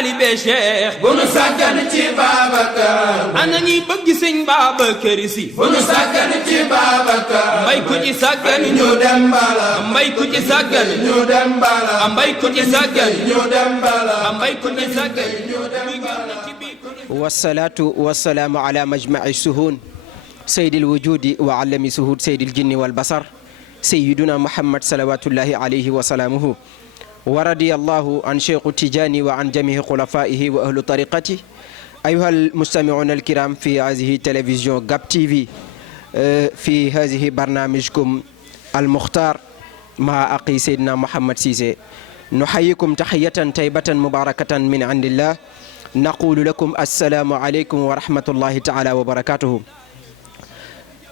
taalibe Cheikh bu nu sàggan ci Babacar ana ñi bëgg sëñ Babacar Si bu nu sàggan ci Babacar mbay ku ci sàggan ñu dem bala mbay ku ci sàggan ñu dem bala mbay ku ci sàggan ñu dem bala mbay ku ci sàggan wasalaatu wasalaamu ala majmaci suhun saydi alwujudi wa allami suhud saydi aljinni walbasar sayiduna muhammad salawatullahi alayhi wa salaamuhu wa radiyallahu an cheikhu tijani wa an jamihi xulafaihi wa ahlu tariqati ayuha almustamiuna alkiram fi hadihi télévision GAP TV fi hadihi barnamijkum almukhtar ma aqi sayidina Muhammad Cissé nuxayikum taxiyatan taybatan mubarakatan min indillah naqulu lakum assalaamu aleykum wa rahmatullahi taala wa barakatuhu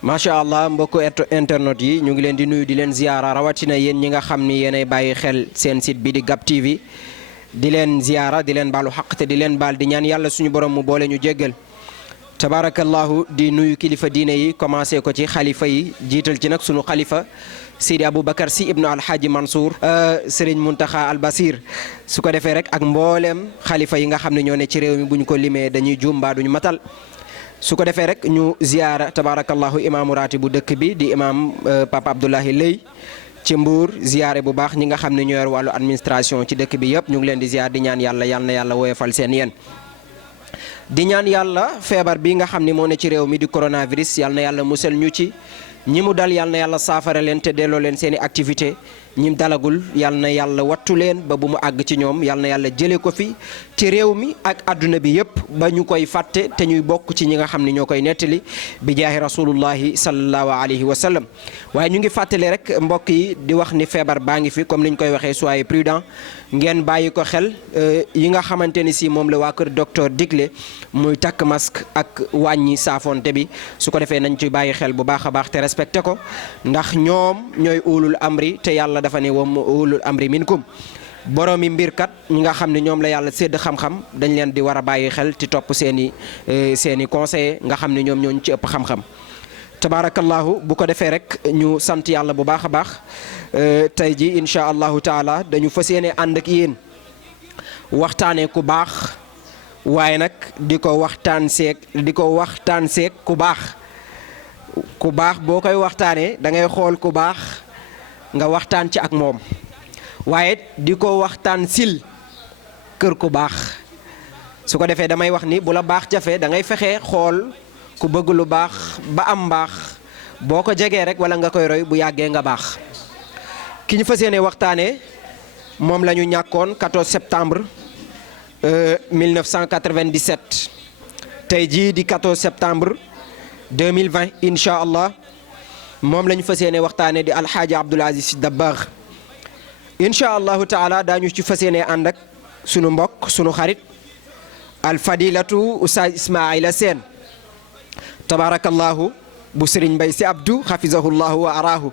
macha allah mbokku internet yi ñu ngi leen di nuyu di leen ziyaara rawatina yéen ñi nga xam ni yéenay bàyyi xel seen site bi di GAP TV di leen ziyaara di leen baalu xaq te di leen baal di ñaan yàlla suñu borom mu boole ñu jéggal tabarakallahu di nuyu kilifa diine yi commencé ko ci xalifa yi jiital ci nag sunu xalifa Seydi Aboubacar Sy ibnu Alhaji Mansour Serigne Mountakha Al Basir su ko defee rek ak mboolem xalifa yi nga xam ne ñoo ne ci réew mi bu ñu ko limee dañuy juum mbaa duñu matal su ko defee rek ñu ziyaara tabarakallahu imaamu raati bu dëkk bi di imaam Papa Abdoulahi Lay ci Mbour ziyaare bu baax ñi nga xam ne ñoo yor wàllu administration ci dëkk bi yëpp ñu ngi leen di ziyaar di ñaan yàlla yal na yàlla woyofal seen yéen di ñaan yàlla feebar bi nga xam ne moo ne ci réew mi di coronavirus yal na yàlla musal ñu ci ñi mu dal yal na yàlla saafara leen te delloo leen seen i activité ñim dalagul yal na yàlla wattu leen ba bu mu àgg ci ñoom yal na yàlla jëlee ko fi ci réew mi ak adduna bi yëpp ba ñu koy fàtte te ñuy bokk ci ñi nga xam ne ñoo koy nettali bi jaahi rasulullahi sallallahu alayhi wa sallam waaye ñu ngi fàttali rek mbokk yi di wax ni feebar baa ngi fi comme ni ñu koy waxee soyez prudent ngeen bàyyi ko xel yi nga xamante ni si moom la waa kër docteur digle muy takk masque ak wàññi saafonte bi su ko defee nañ ci bàyyi xel bu baax a baax te respecté ko ndax ñoom ñooy ulul amri te yàlla dafa ne wam ulul amri minkum boroomi mbir kat ñi nga xam ne ñoom la yàlla sédd xam-xam dañ leen di war a bàyyi xel ci topp seen i conseiller nga xam ne ñoom ñooñu ci ëpp xam-xam tabarakallahu bu ko defee rek ñu sant yàlla bu baax a baax tey ji incha allahu taala dañu fas yéene ànd ak yéen waxtaanee ku baax waaye nag di ko waxtaan seeg ku baax boo koy waxtaanee da ngay xool ku baax nga waxtaan ci ak moom waaye di ko waxtaan sil kër ku baax su ko defee damay wax ni bu la baax jafe da ngay fexe xool ku bëgg lu baax ba am mbaax boo ko jegee rek wala nga koy roy bu yàggee nga baax ki ñu fas yéene waxtaanee moom la ñu ñàkkoon 14 septembre 1997 tey jii di 14 septembre 2020 incha allah moom la ñu fas yéene waxtaanee di alxaaji Abdoul Aziz Sy Dabakh incha allahu taala daañu ci fas yéene ànd ak sunu mbokk sunu xarit alfadilatu Oustaz Ismaïla Sène tabarakallahu bu Serigne Mbaye Sy Abdou xafizahullahu wa araahu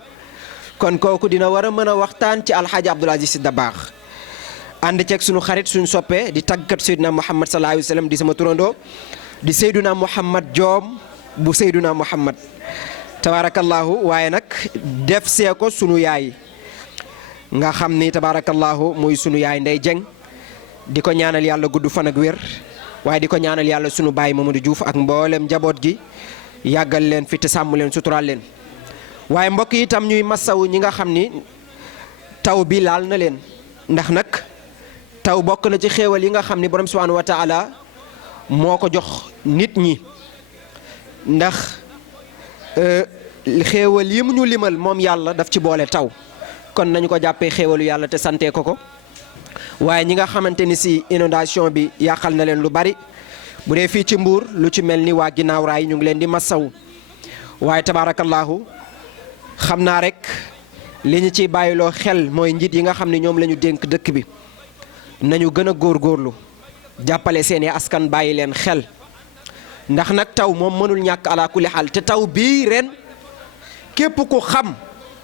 kon kooku dina war a mën a waxtaan ci alxaaji Abdoul Aziz Sy Dabakh ànd ceeg sunu xarit suñu soppee di tàggat Seydina Muhammad sallallahu alayhi wa sallam di sama turandoo di Seydina Muhammad Joom bu Seydina Muhammad tabarakallahu waaye nag def see ko sunu yaay nga xam ni tabarakallahu muy sunu yaay Ndey Jeng di ko ñaanal yàlla gudd fan ak wér waaye di ko ñaanal yàlla sunu baay Mamadou Diouf ak mboolem njaboot gi yàggal leen fi te sàmm leen suturaal leen waaye mbokk yi itam ñuy massawu ñi nga xam ni taw bi laal na leen ndax nag taw bokk na ci xéewal yi nga xam ni borom subhanahu wa taala moo ko jox nit ñi ndax xéewal yi mu ñu limal moom yàlla daf ci boole taw kon nañu ko jàppee xéewalu yàlla te santee ko waaye ñi nga xamante ni si inondation bi yàqal na leen lu bari bu dee fii ci Mbuur lu ci mel ni waa ginnaaw raay ñu ngi leen di massawu waaye tabaarakallaahu xam naa rek li ñu ciy bàyyiloo xel mooy njiit yi nga xam ne ñoom la ñu dénk dëkk bi nañu gën a góorgóorlu jàppale seeni askan bàyyi leen xel ndax nag taw moom mënul ñàkk ala kulli xaal te taw bii ren képp ku xam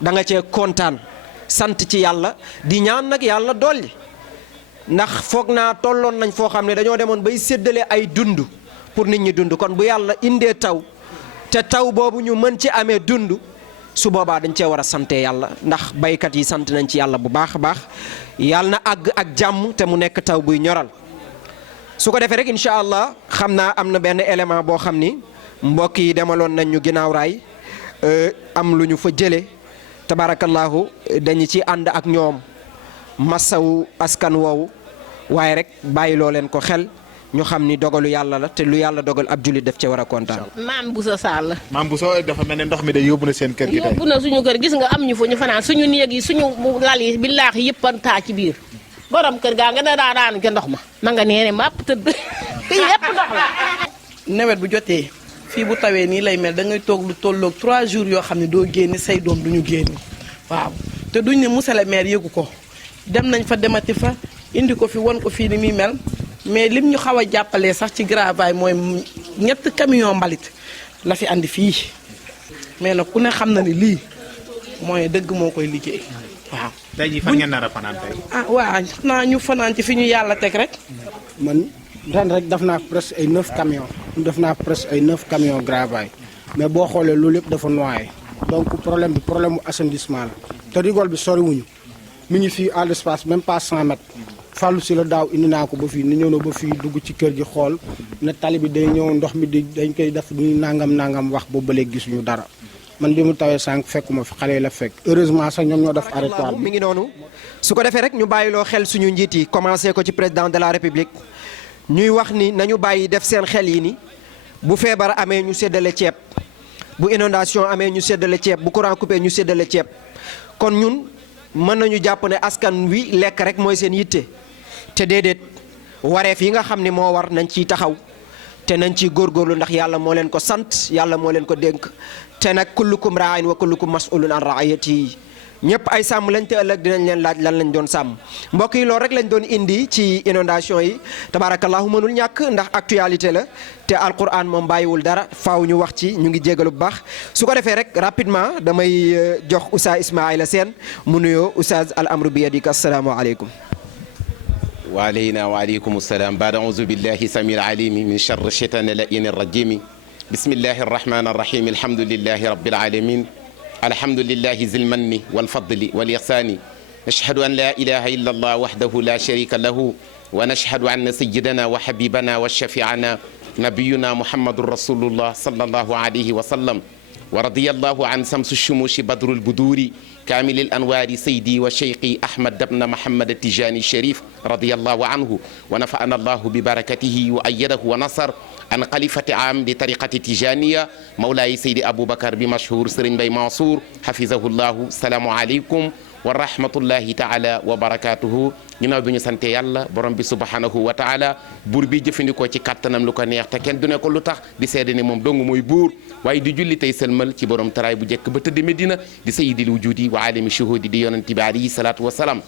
da nga cee kontaan sant ci yàlla di ñaan nag yàlla dolli ndax foog naa tolloon nañ foo xam ne dañoo demoon bay séddale ay dund pour nit ñi dund kon bu yàlla indee taw te taw boobu ñu mën ci amee dund su boobaa dañ cee war a sante yàlla ndax baykat yi sant nañ ci yàlla bu baax a baax yàlla na àgg ak jàmm te mu nekk taw buy ñoral su ko defee rek incha allah xam naa am na benn élément boo xam ni mbokk yi demaloon nañ ñu ginnaaw raay am lu ñu fa jëlee tabarakallahu dañu ci ànd ak ñoom massawu askan woowu waaye rek bàyyiloo leen ko xel ñu xam ni dogalu yàlla la te lu yàlla dogal ab jullit def ca war a kontaan. maam Bousso Sall. maam Bousso dafa mel ne ndox mi de yóbbu na seen kër gi tey. yóbbu na suñu kër gis nga am ñu fa ñu fanaan suñu néeg yi suñu lal yi billaahi yëpp a taa ci biir borom kër gaa nga daa daanu ca ndox ma nga nee ne màpp tëdd te yëpp ndox la. nawet bu jotee fii bu tawee nii lay mel da ngay toog lu tolloog 3 jours yoo xam ne doo génne say doom duñu génn waaw te duñ ne monsieur le maire yëgu ko dem nañ fa demati fa indi ko fi won ko fii ni muy mel mais lim ñu xaw a jàppalee sax ci gravaay mooy 3 camion mbalit la fi andi fii mais nag ku ne xam na ni lii mooy dëgg moo koy liggéey waaw. tey jii fan ngeen nar a fanaan tey. ah waaw naa ñu fanaan ci fi ñu yàlla teg rek. man ren rek def naa presque ay 9 camions def naa presque ay 9 camions gravaay mais boo xoolee loolu yëpp dafa noyé donc problème bi problème mu assainissement la te rigole bi soriwuñu mi ngi fii à l'espace même pas 100 mètres fàllu si la daaw indi naa ko ba fii ni ñëw na ba fii dugg ci kër gi xool ne tali bi day ñëw ndox mi di dañ koy def duñu nangam wax boobu ba léegi gisuñu dara man bi mu tawee sànq fekkuma fi xale yi la fekk heureusement sax ñoom ñoo def arrêtoire mi ngi noonu su ko defee rek ñu bàyyiloo xel suñu njiit yi commencé ko ci président de la république ñuy wax ni nañu bàyyi def seen xel yi ni bu feebar amee ñu séddale ceeb bu inondation amee ñu séddale ceeb bu courant coupé ñu séddale ceeb kon ñun mën nañu jàpp ne askan wi lekk rek mooy seen yitte te déedéet wareef yi nga xam ne moo war nañ ciy taxaw te nañ ciy góorgóorlu ndax yàlla moo leen ko sant yàlla moo leen ko dénk te nag kullukum raayin wa kullukum mas'ulun an raayati ñëpp ay sàmm lañ te ëllëg dinañ leen laaj lan lañ doon sàmm mbokk yi loolu rek lañ doon indi ci inondation yi tabarakallahu mënul ñàkk ndax actualité la te alquran moom bàyyiwul dara faaw ñu wax ci ñu ngi jégalu bu baax su ko defee rek rapidement damay jox Oustaz Ismaïla Sène mu nuyoo Oustaz al amru bi yadika assalaamu aleykum وعلينا وعليكم السلام بعد أعوذ بالله سميع العليم من شر الشيطان اللئيم الرجيم بسم الله الرحمن الرحيم الحمد لله رب العالمين الحمد لله ذي المن والفضل والإحسان نشهد أن لا إله إلا الله وحده لا شريك له ونشهد أن سيدنا وحبيبنا وشفيعنا نبينا محمد رسول الله صلى الله عليه وسلم ورضي الله عن شمس الشموس بدر البدور كامل الأنوار سيدي وشيقي أحمد بن محمد التجاني الشريف رضي الله عنه ونفعنا الله ببركته وأيده ونصر عن خليفة عام لطريقة التجانية مولاي سيدي أبو بكر بمشهور سرين بي منصور حفظه الله السلام عليكم wa rahmatullahi taala wa barakatuhu ginnaaw bi ñu sante yàlla borom bi subhanahu wa taala buur bi jëfandikoo ci kattanam lu ko neex te kenn du ne ko lu tax di seede ne moom dong mooy buur waaye di julli tey sëlmal ci borom taraay bu jekk ba tëdd Medina di sayyidil wujudi wa alimi shuhudi di yonent bi alayhi salaatu wa salaam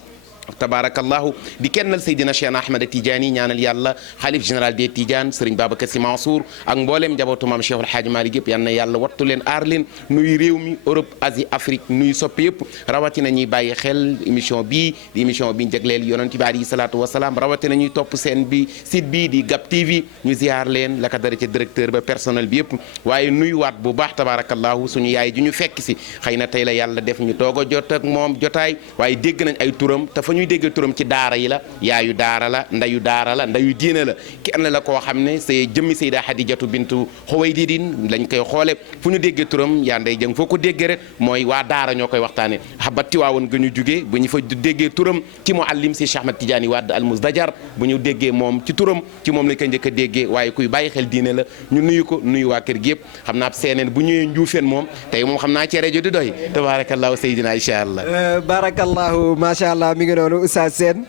tabarakallahu di kennal Seydina Cheikh Ahmed Tidiane ñaanal yàlla xalif général des Tidiane Serigne Babacar Sy Mansour ak mbooleem njabootu maam Cheikh El Hadj Malick yëpp yal na yàlla wattu leen aar leen nuyu réew mi Europe Asie Afrique nuyu soppi yëpp rawatina ñuy bàyyi xel émission bii di émission bi njëgleel yonent bi alayhi salaatu wasalaam rawatina ñuy topp seen bi site bii di Gap TV ñu ziar leen la ka dara ci directeur ba personnel bi yëpp waaye nuyuwaat bu baax tabarakallahu suñu yaay ju ñu fekk si xëy na tey la yàlla def ñu toog a jot ak moom jotaay waaye dégg nañ ay turam ñuy dégg turam ci daara yi la yaayu daara la ndayu daara la ndayu diine la kenn la koo xam ne c'est jëmmi Sayda Hadijatu bintu Xuwaylidin lañ koy xoole fu ñu déggee turam yaa nday jëng foo ko déggee rek mooy waa daara ñoo koy waxtaane ba Tiwaawoon ga ñu jugee bu ñu fa déggee turam ci muallim si Cheikh Ahmed Tidiane Wade al Musdajar bu ñu déggee moom ci turam ci moom lañ koy njëkk a déggee waaye kuy bàyyi xel diine la ñu nuyu ko nuyu waa kër gi yëpp xam naa seeneen bu ñëwee njuufeen moom tey moom xam naa ci rajo di doy tabarakallahu Seydina incha allah barakallahu macha allah mi ngi noonu Oustaz Sène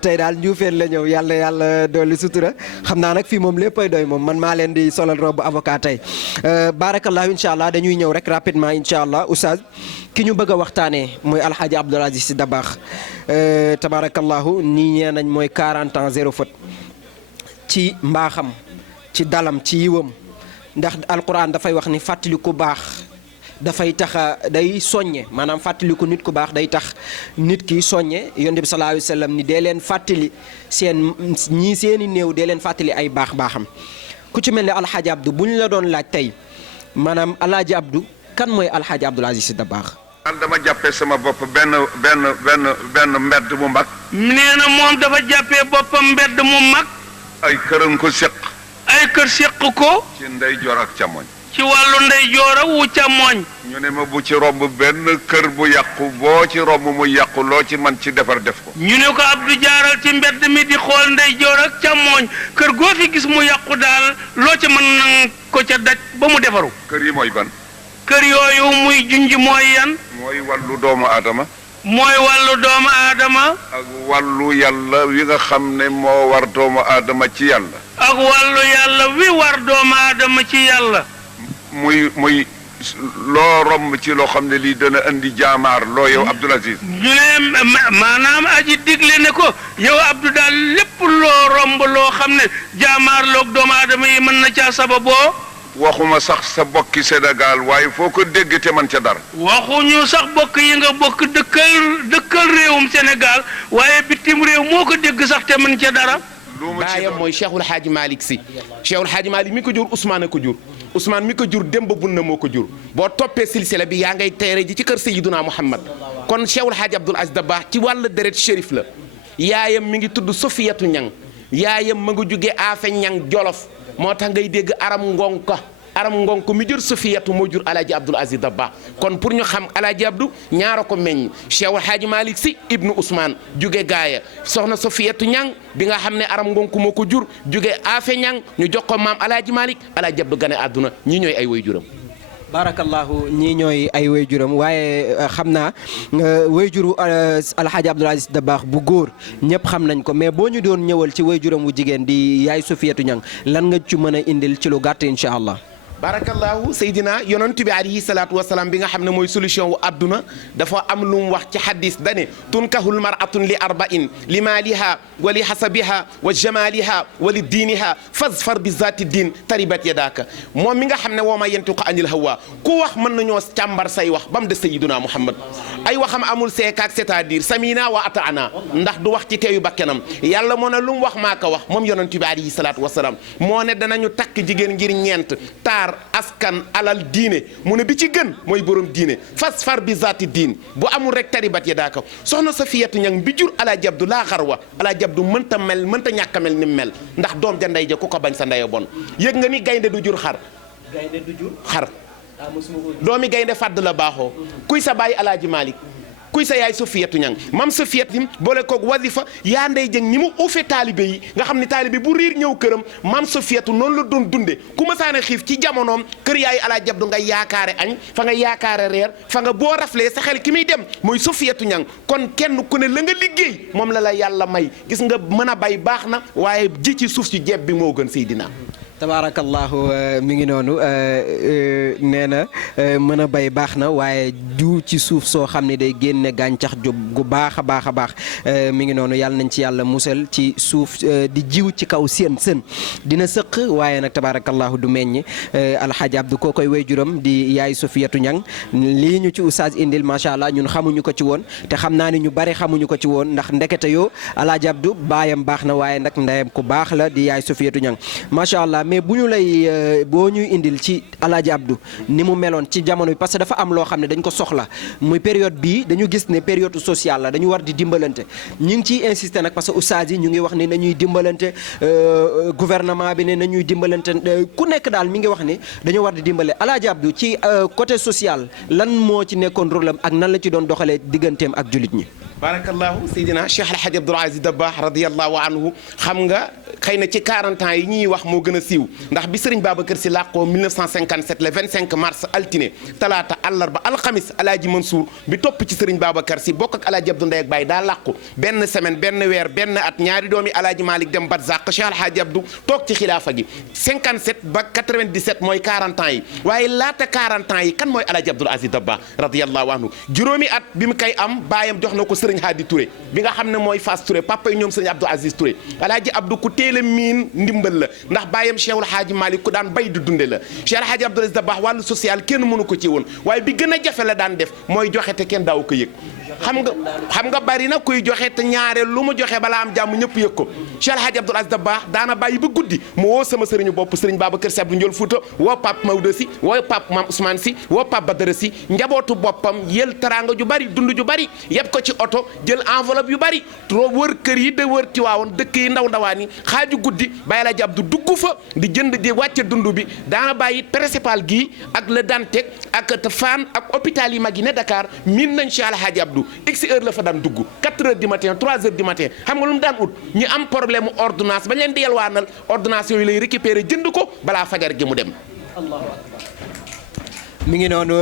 tey daal njuufeen la ñëw yàlla dolli sutura xam naa nag fii moom léppay doy moom man maa leen di solal robu avocat tey barakallahu incha allah dañuy ñëw rek rapidement incha allah Oustaz ki ñu bëgg a waxtaanee mooy alxaaji Abdoul Aziz Sy Dabakh tabarakallahu nii ñee nañ mooy 40 ans zéro faute ci mbaaxam ci dalam ci yiwam ndax alquran dafay wax ni fàttali ku baax dafay tax day soññe maanaam fàttaliku nit ku baax day tax nit ki soññe yonent bi sallallahu alayhi wa sallam ni dee leen fàttali seeni néew dee leen fàttali ay baaxam ku ci mel ne alxaaji Abdou bu ñu la doon laaj tey maanaam alxaaji Abdou kan mooy alxaaji Abdoul Aziz Sy Dabakh. man dama jàppee sama bopp benn mbedd mu mag. nee na moom dafa jàppee boppam mbedd mu mag. ay këram ko séq ay kër séq ko ci ndeyjoor ak càmmoñ ci wàllu ndeyjoor ak wu càmmoñ ñu ne ma bu ci romb benn kër bu yàqu boo ci romb mu yàqu loo ci man ci defar def ko ñu ne ko Abdou jaaral ci mbedd mi di xool ndeyjoor ak càmmoñ kër goo fi gis mu yàqu daal loo ci mën nang ko ca daj ba mu defaru kër yi mooy ban kër yooyu muy junj mooy yan mooy wàllu doomu aadama mooy wàllu doomu aadama ak wàllu yàlla wi nga xam ne moo war doomu aadama ci yàlla ak wàllu yàlla wi war doomu aadama ci yàlla muy loo romb ci loo xam ne lii dana indi jaamaar loo yow Abdoul Aziz ñu ne maanaam aji digle ne ko yow Abdou daal lépp loo romb loo xam ne jaamaar loog doomu aadama yi mën na caa sababoo waxuma sax sa bokki Sénégal waaye foo ko dégg te man ca dara waxuñu sax bokk yi nga bokk dëkkal réewum Sénégal waaye bitim réew moo ko dégg sax te mën ca dara baayam mooy Cheikhul Hadji Malick Sy Cheikhul Hadji Malick mi ko jur Ousmane a ko jur Ousmane mi ko jur Demba Bunna moo ko jur boo toppee silsila bi yaa ngay teere ji ci kër Sayyiduna Muhammad kon Cheikhul Hadji Abdoul Aziz Dabakh ci wàllu deret shérif la yaayam mi ngi tudd Sofiyatu Ñang yaayam ma nga jóge Afe Ñang Jolof moo tax ngay dégg aram ngonko mi jur Sofiyatu moo jur Alaaji Abdoul Aziz Dabakh kon pour ñu xam Alaaji Abdou ñaara ko meññ Cheikhul Hadji Malick Sy ibnu Ousmane jóge gaaya soxna Sofiyatu Ñang bi nga xam ne aram ngonko moo ko jur jóge Afe Ñang ñu jox ko maam Alaaji Malick Alaaji Abdou gane àdduna ñii ñooy ay waajuram barakallahu ñii ñooy ay waajuram waaye xam naa waajuru Alxaaji Abdoul Aziz Dabakh bu góor ñëpp xam nañ ko mais boo ñu doon ñëwal ci waajuram wu jigéen di yaay Sofiyatu Ñang lan nga ci mën a indil ci lu gàtt incha allah. barakallahu Seydina yonent bi alayhi salaatu wasalaam bi nga xam ne mooy solution wu adduna dafa am lu mu wax ci xadis dane tunkahul maratun li arba'in li maaliha wa li hasabiha wa jamaliha wa li diiniha fasfar bi zaati diin taribat yadaaka moom mi nga xam ne woo ma yantiqu anil hawa ku wax mën nañoo càmbar say wax ba mu des Seydina Muhammad ay waxam amul seekaak c'est-à-dire samina wa ataana ndax du wax ci teeyu bakkenam yàlla moo ne lu mu wax maa ko wax moom yonent bi alayhi salaatu wasalaam moo ne danañu takk jigéen ngir ñeent taar askan alal diine mu ne bi ci gën mooy borom diine fasfar bi zaati diin bu amul rek taribat ya daaka soxna Safiyatu Ñang bi jur Alaaji Abdu laa xarwa Alaaji Abdu mënta ñàkk a mel ni mel ndax doom ja ndey ja ku ko bañ sa ndeyo bon yëg nga ni gaynde du jur xar xar doomi gaynde fàdd la baaxoo kuy sa bàyyi Alaaji Malick kuy sa yaay Sofiyatu Ñang mam Sofiyatu boole koog wasifa yaa ndey jëng ni mu ufe taalibe yi nga xam ne taalibe bu riir ñëw këram mam Sofiyatu noonu la doon dunde ku ma saana xiif ci jamonoom kër yaay Alaaji Abdu nga yaakaare añ fa nga yaakaare reer fa nga boo raflee sa xel ki muy dem mooy Sofiyatu Ñang kon kenn ku ne la nga liggéey moom la yàlla may gis nga mën a bay baax na waaye ji ci suuf si jeeb bi moo gën Seydina tabaarakallahu mi ngi noonu nee na mën a bay baax na waaye jiw ci suuf soo xam ne day génne gàncax gu baax a baax a baax mi ngi noonu yàlla nañ ci yàlla musal ci suuf di jiw ci kaw seen dina sëq waaye nag tabaarakallahu du meññ Alxaaji Abdu koo koy waajuram di yaay Sofiyatu Ñang lii ñu ci oustaz indil macha allah ñun xamuñu ko ci woon te xam naa ne ñu bari xamuñu ko ci woon ndax ndekete yoo Alxaaji Abdu baayam baax na waaye nag ndeyam ku baax la di yaay Sofiyatu Ñang macha allah. mais bu ñu lay boo ñuy indil ci Alaaji Abdou ni mu meloon ci jamono bi parce que dafa am loo xam ne dañ ko soxla muy période bii dañu gis ne période sociale la dañu war di dimbalante ñu ngi ciy insister nag parce que oustaz yi ñu ngi wax ni nañuy dimbalante gouvernement bi ne nañuy dimbalante ku nekk daal mi ngi wax ni dañu war di dimbale Alaaji Abdou ci côté social lan moo ci nekkoon rôle am ak nan la ci doon doxalee digganteem ak jullit ñi. barakallahu Seydina Cheikh El Hadj Abdoul Aziz Dabakh radiyallahu anhu xam nga xëy na ci 40 ans yi ñuy wax moo gën a siiw ndax bi Serigne Babacar Sy làqoo 1957 le 25 mars altine talaata àllarba alxamis Alaaji Mansour bi topp ci Serigne Babacar Sy bokk ak Alaaji Abdou ndey ak baay daa làqu benn semaine benn weer benn at ñaari doomi Alaaji Malick dem barzaq Cheikh El Hadj Abdou toog ci xilaafa gi 57 ba 97 mooy 40 ans yi waaye laata 40 ans yi kan mooy Alaaji Abdoul Aziz Dabakh radiyallahu anhu juróomi at bi mu koy am baayam jox na ko Serigne Hadi Touré bi nga xam ne mooy Fass Touré papa yi ñoom Serigne Abdou Aziz Touré Alaaji Abdou ku teel a miin ndimbal la ndax baayam Cheikh El Hadj Malick ku daan bay di dunde la Cheikh El Hadj Abdoul Aziz Dabakh wàllu social kenn mënu ko ci woon waaye bi gën a jafe la daan def mooy joxe te kenn daaw ko yëg xam nga bari na kuy joxe te ñaare lu mu joxe balaa am jàmm ñëpp yëg ko Cheikh El Hadj Abdoul Aziz Dabakh daana bàyyi ba guddi mu woo sama sëriñu bopp Serigne Babacar Sy Abdou Ndiol Fouta woo Pape Maodo Sy woo Pape Mame Ousmane Sy woo Pape Badara Sy njabootu boppam yël teraanga ju bari dund ju bari yëpp ko ci oto jël enveloppe yu bari wër kër yi de wër Tiwaawoon dëkk yi ndaw ndawaan yi xaaju guddi Baye Alaaji Abdou dugg fa di jënd di wàcce dund bi daana bàyyi principal gii ak Le Dantec ak Fann ak hôpital yi mag yi ne Dakar miin nañ Cheikh Alhaji Abdou x heure la fa daan dugg 4 heures du matin 3 heures du matin xam nga lu mu daan ut ñi am problème ordonnance bañ leen di yalwaanal ordonnance yooyu lay récupérer jënd ko balaa fajar gi mu dem. mi ngi noonu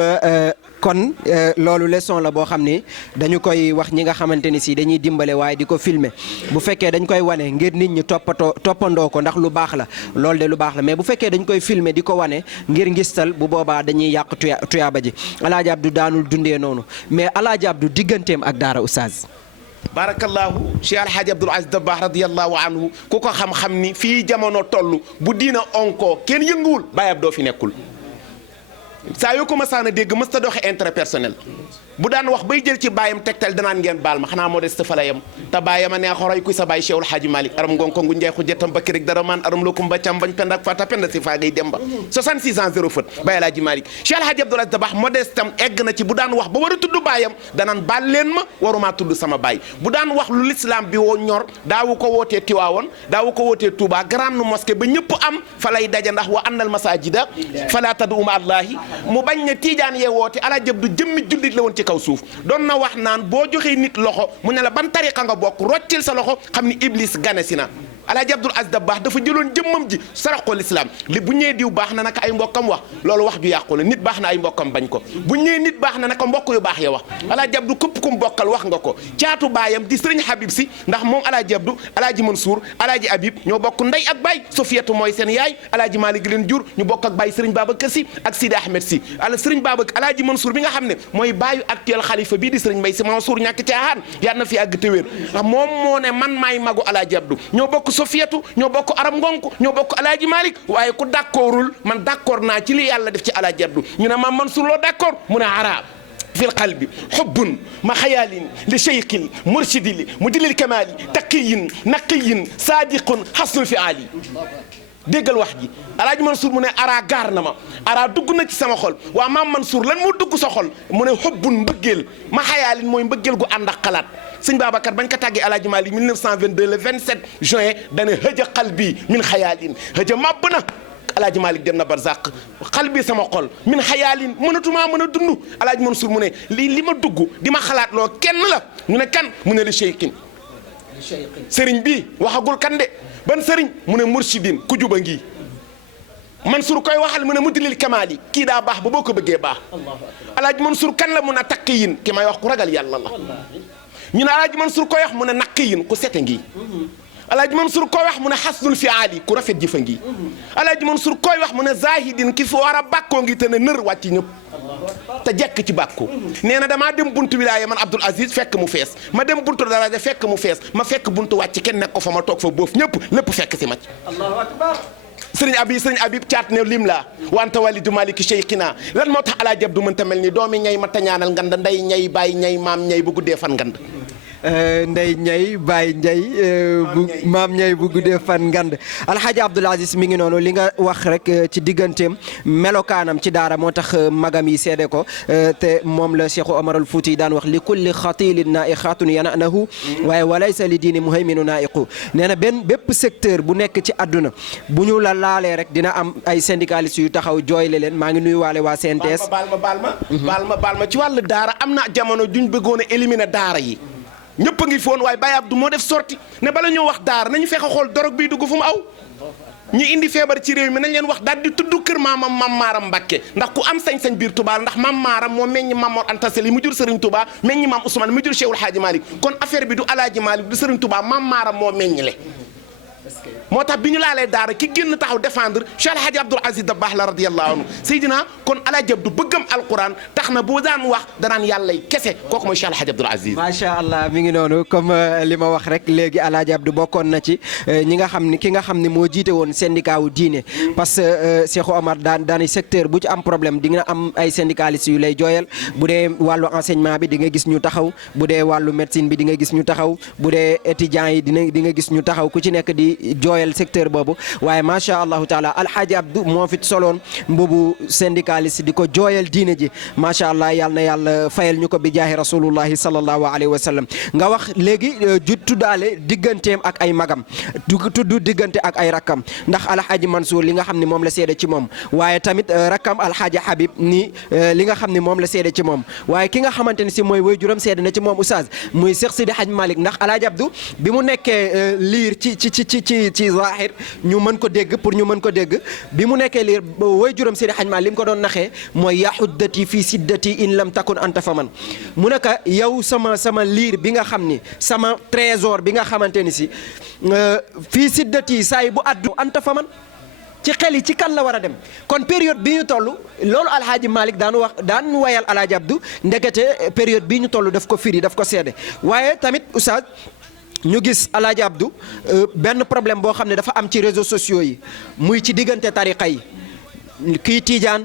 kon loolu leçon la boo xam ni dañu koy wax ñi nga xamante ni si dañuy dimbale waaye di ko filmer bu fekkee dañ koy wane ngir nit ñi toppandoo ko ndax lu baax la loolu de lu baax la mais bu fekkee dañ koy filmer di ko wane ngir ngistal bu boobaa dañuy yàq tuyaaba ji Alaaji Abdou daanul dundee noonu mais Alaaji Abdou digganteem ak daara oustaz. barakallahu Cheikh Alhaji Abdoul Aziz Dabakh radiyallahu anhu ku ko xam-xam ni fii jamono toll bu diina onkoo kenn yënguwul Baye Abdou fi nekkul saa yoo ko masaana dégg mës ta doxe intérêt personnel bu daan wax bay jël ci baayam tegtal danaan ngeen baal ma xanaa modeste fa la yem te baayam a neex roy kuy sa baay Cheikhul Hadji Malick aram ngonko ngu njaay xujjatam bakki rek dara maan aram lokum ba cam bañ pend ak fata pend si faa ngay dem ba 66 ans zéro fët Baye Alhaji Malick Cheikh Alhaji Abdoul Aziz Dabakh modeste tam egg na ci bu daan wax ba war a tudd baayam danaan baal leen ma warumaa tudd sama baay bu daan wax lu l'islam bi woo ñor daawu ko wootee Tiwaawoon daawu ko wootee Touba grande mosquée ba ñëpp am fa lay daje ndax wa annal masajida fala tad'u ma allahi mu bañ ne tiijaan yee woote Alaaji Abdu jëmmi jullit la woon ci kaw suuf doon na wax naan boo joxee nit loxo mu ne la ban tariqa nga bokk roccil sa loxo xam ni iblis gane si na Alaaji Abdoul Aziz Dabakh dafa jëloon jëmmam ji sarax ko lislaam li bu ñëwee diw baax na naka ay mbokkam wax loolu wax ju yàqu la nit baax na ay mbokkam bañ ko bu ñëwee nit baax na naka mbokk yu baax ya wax Alaaji Abdou képp kum bokkal wax nga ko caatu baayam di sëriñ Habib si ndax moom Alaaji Abdou Alaaji Mansour Alaaji Habib ñoo bokk ndey ak baay Sofiyatu mooy seen yaay Alaaji Malick leen jur ñu bokk ak baay sëriñ Babacar si ak Sidi Ahmed si sëriñ Babacar Alaaji Mansour bi nga xam ne mooy baayu actuel xalifa bii di sëriñ Mbay si Mansour ñàkk caaxaan yar na fi àgg te wér ndax moom moo ne man maay magu Alaaji Abdou ñoo bokk Sofiyatu ñoo bokk aram ngonk ñoo bokk Alaaji Malick waaye ku d'accordul man d'accord naa ci li yàlla def ci Alaaji Abdou ñu ne maam Mansour loo d'accord mu ne arab في القلب حب ما خيال لشيخ مرشد مدل الكمال تقي نقي صادق حسن الفعال déggal wax ji Alaaji Mansour mu ne ara gaar na ma ara dugg na ci sama xol waa maam Mansour lan moo dugg sa xol mu ne xubbun mbëggeel ma xayaalin mooy mbëggeel gu ànd ak xalaat sëñ Babacar bañ ko tàggee Alaaji Malick 1922 le 27 juin dane hëja qalbi min xayaalin hëja màbb na Alaaji Malick dem na barzaq xal bi sama xol min xayaalin mënatumaa mën a dund Alaaji Mansour mu ne li ma dugg di ma xalaat loo kenn la ñu ne kan mu ne li cheikhin sëriñ bi waxagul kan de ban sëriñ mu ne mursidin ku juba ngi Mansour koy waxal mu ne mudlil kamaali kii daa baax ba boo ko bëggee baax Alaaji Mansour kan la mun a taqiyin ki may wax ku ragal yàlla la ñu ne Alaaji Mansour koy wax mu ne naqiyin ku sete ngi Alaaji Mansour koy wax mu ne xasnul fiaali ku rafet jëfa ngi Alaaji Mansour koy wax mu ne zahidin ki fi war a bàkkoo ngi te ne nër wàcc ñëpp te jekk ci bàkku nee na damaa dem buntu wilaaya man Abdoul Aziz fekk mu fees ma dem buntu daraja fekk mu fees ma fekk buntu wàcc kenn nekk ko fa ma toog fa boof ñëpp lépp fekk si mac Allahu akbar sëriñ Habib caat ne lim laa wante walidu maliki cheikhina lan moo tax Alaaji Abdou mënta mel ni doomi ñay ma tañaanal ngand nday ñay bàyyi ñay maam ñay bu guddee fan ngand ndey ñay baay ñay bu maam ñay bu guddee fan ngand Alhaji Abdoul Aziz mi ngi noonu li nga wax rek ci digganteem melokaanam ci daara moo tax magam yi seede ko te moom la Cheikh Omar al Fouti daan wax li kulli xatilin naiqatun yananahu waaye walaysa li diini muhayminu naiqu nee na bépp secteur bu nekk ci àdduna bu ñu la laalee rek dina am ay syndicalistes yu taxaw jooyle leen maa ngi nuyu waale waa CNTS baal ma ci wàllu daara am na jamono juñ bëggoon a éliminer daara yi ñëpp a ngi foon waaye Baye Abdou moo def sorti ne bala ñoo wax daara nañu fexe xool dorog biy dugg fu mu aw ñu indi feebar ci réew mi nañ leen wax daal di tudd kër maamam Mam Maaram Mbàkke ndax ku am sañ-sañ biir Touba ndax Mam Maaram moo meññi Mam Mor Anta Sali mu jur Serigne Touba meññi Mam Ousmane mu jur Cheikhul Hadji Malick kon affaire bi du Alaaji Malick du Serigne Touba Mam Maaram moo meññile moo tax bi ñu laalee daara ki génn taxaw défendre Cheikh Alhaji Abdoul Aziz Dabakh la radiyallahu anhu Seydina kon Alaaji Abdou bëggam alquran tax na boo daan wax danaan yàlla kese kooku mooy Cheikh Alhaji Abdoul Aziz. macha allah mi ngi noonu comme li ma wax rek léegi Alaaji Abdou bokkoon na ci ñi nga xam ni ki nga xam ni moo jiite woon syndicat wu diine parce que Cheikh Omar daani secteur bu ci am problème di nga am ay syndicalistes yu lay jooyal bu dee wàllu enseignement bi di nga gis ñu taxaw bu dee wàllu médecine bi di nga gis ñu taxaw bu dee étudiants yi di nga gis ñu taxaw ku ci nekk di jooyal secteur boobu waaye macha allahu taala alhaaji Abdou moo fi soloon mbubu syndicaliste di ko jooyal diine ji macha allah yal na yàlla fayal ñu ko bi jaahi rasulullahi sallallahu alayhi wa sallam nga wax léegi ju tuddaale digganteem ak ay magam tudd diggante ak ay rakkam ndax alhaaji Mansour li nga xam ne moom la seede ci moom waaye tamit rakkam alhaaji Habib ni li nga xam ne moom la seede ci moom waaye ki nga xamante ni si mooy waajuram seede na ci moom oustaz muy Cheikh Sidi Hadj Malick ndax alhaaji Abdou bi mu nekkee liir ci zahir ñu mën ko dégg pour ñu mën ko dégg bi mu nekkee liir waajuram Sidi Hadj Malick li mu ko doon naxee mooy yahuddati fii siddati in lam takun anta faman mu ne ka yow sama liir bi nga xam ni sama trésor bi nga xamante ni si fii siddati saa yi bu addu anta faman ci xel yi ci kan la war a dem kon période bi ñu toll loolu alhaaji Malick daan wayal alhaaji Abdou ndekete période bii ñu toll daf ko firi daf ko seede waaye tamit oustaz ñu gis alhaaji Abdou benn problème boo xam ne dafa am ci réseaux sociaux yi muy ci diggante tariqa yi kii tiijaan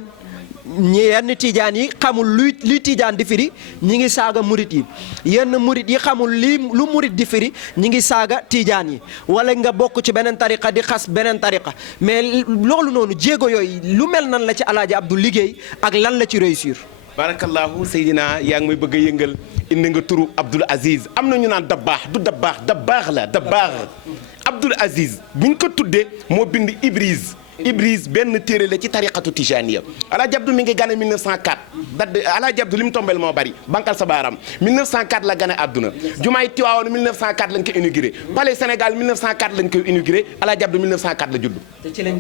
yenn tiijaan yi xamul luy tiijaan di firi ñi ngi saaga murit yi yenn murit yi xamul lu murit di firi ñi ngi saaga tiijaan yi wala nga bokk ci beneen tariqa di xas beneen tariqa mais loolu noonu jéego yooyu lu mel nan la ci alhaaji Abdou liggéey ak lan la ci réussir. barakallahu Seydina yaa ngi may bëgg a yëngal indi nga turu Abdoul Aziz am na ñu naan Dabaax du Dabaax la Dabaax Abdoul Aziz buñ ko tuddee moo bind Ibris benn téere la ci tariqatu tijaniya alhaaji Abdou mi ngi gane 1904 date alhaaji Abdou li mu tombeel moo bari bankal sa baaram 1904 la gane àdduna jumaay Tiwaawan 1904 lañ ko inauguré palais Sénégal 1904 lañ ko inauguré alhaaji Abdou 1904 la judd. te ci lañ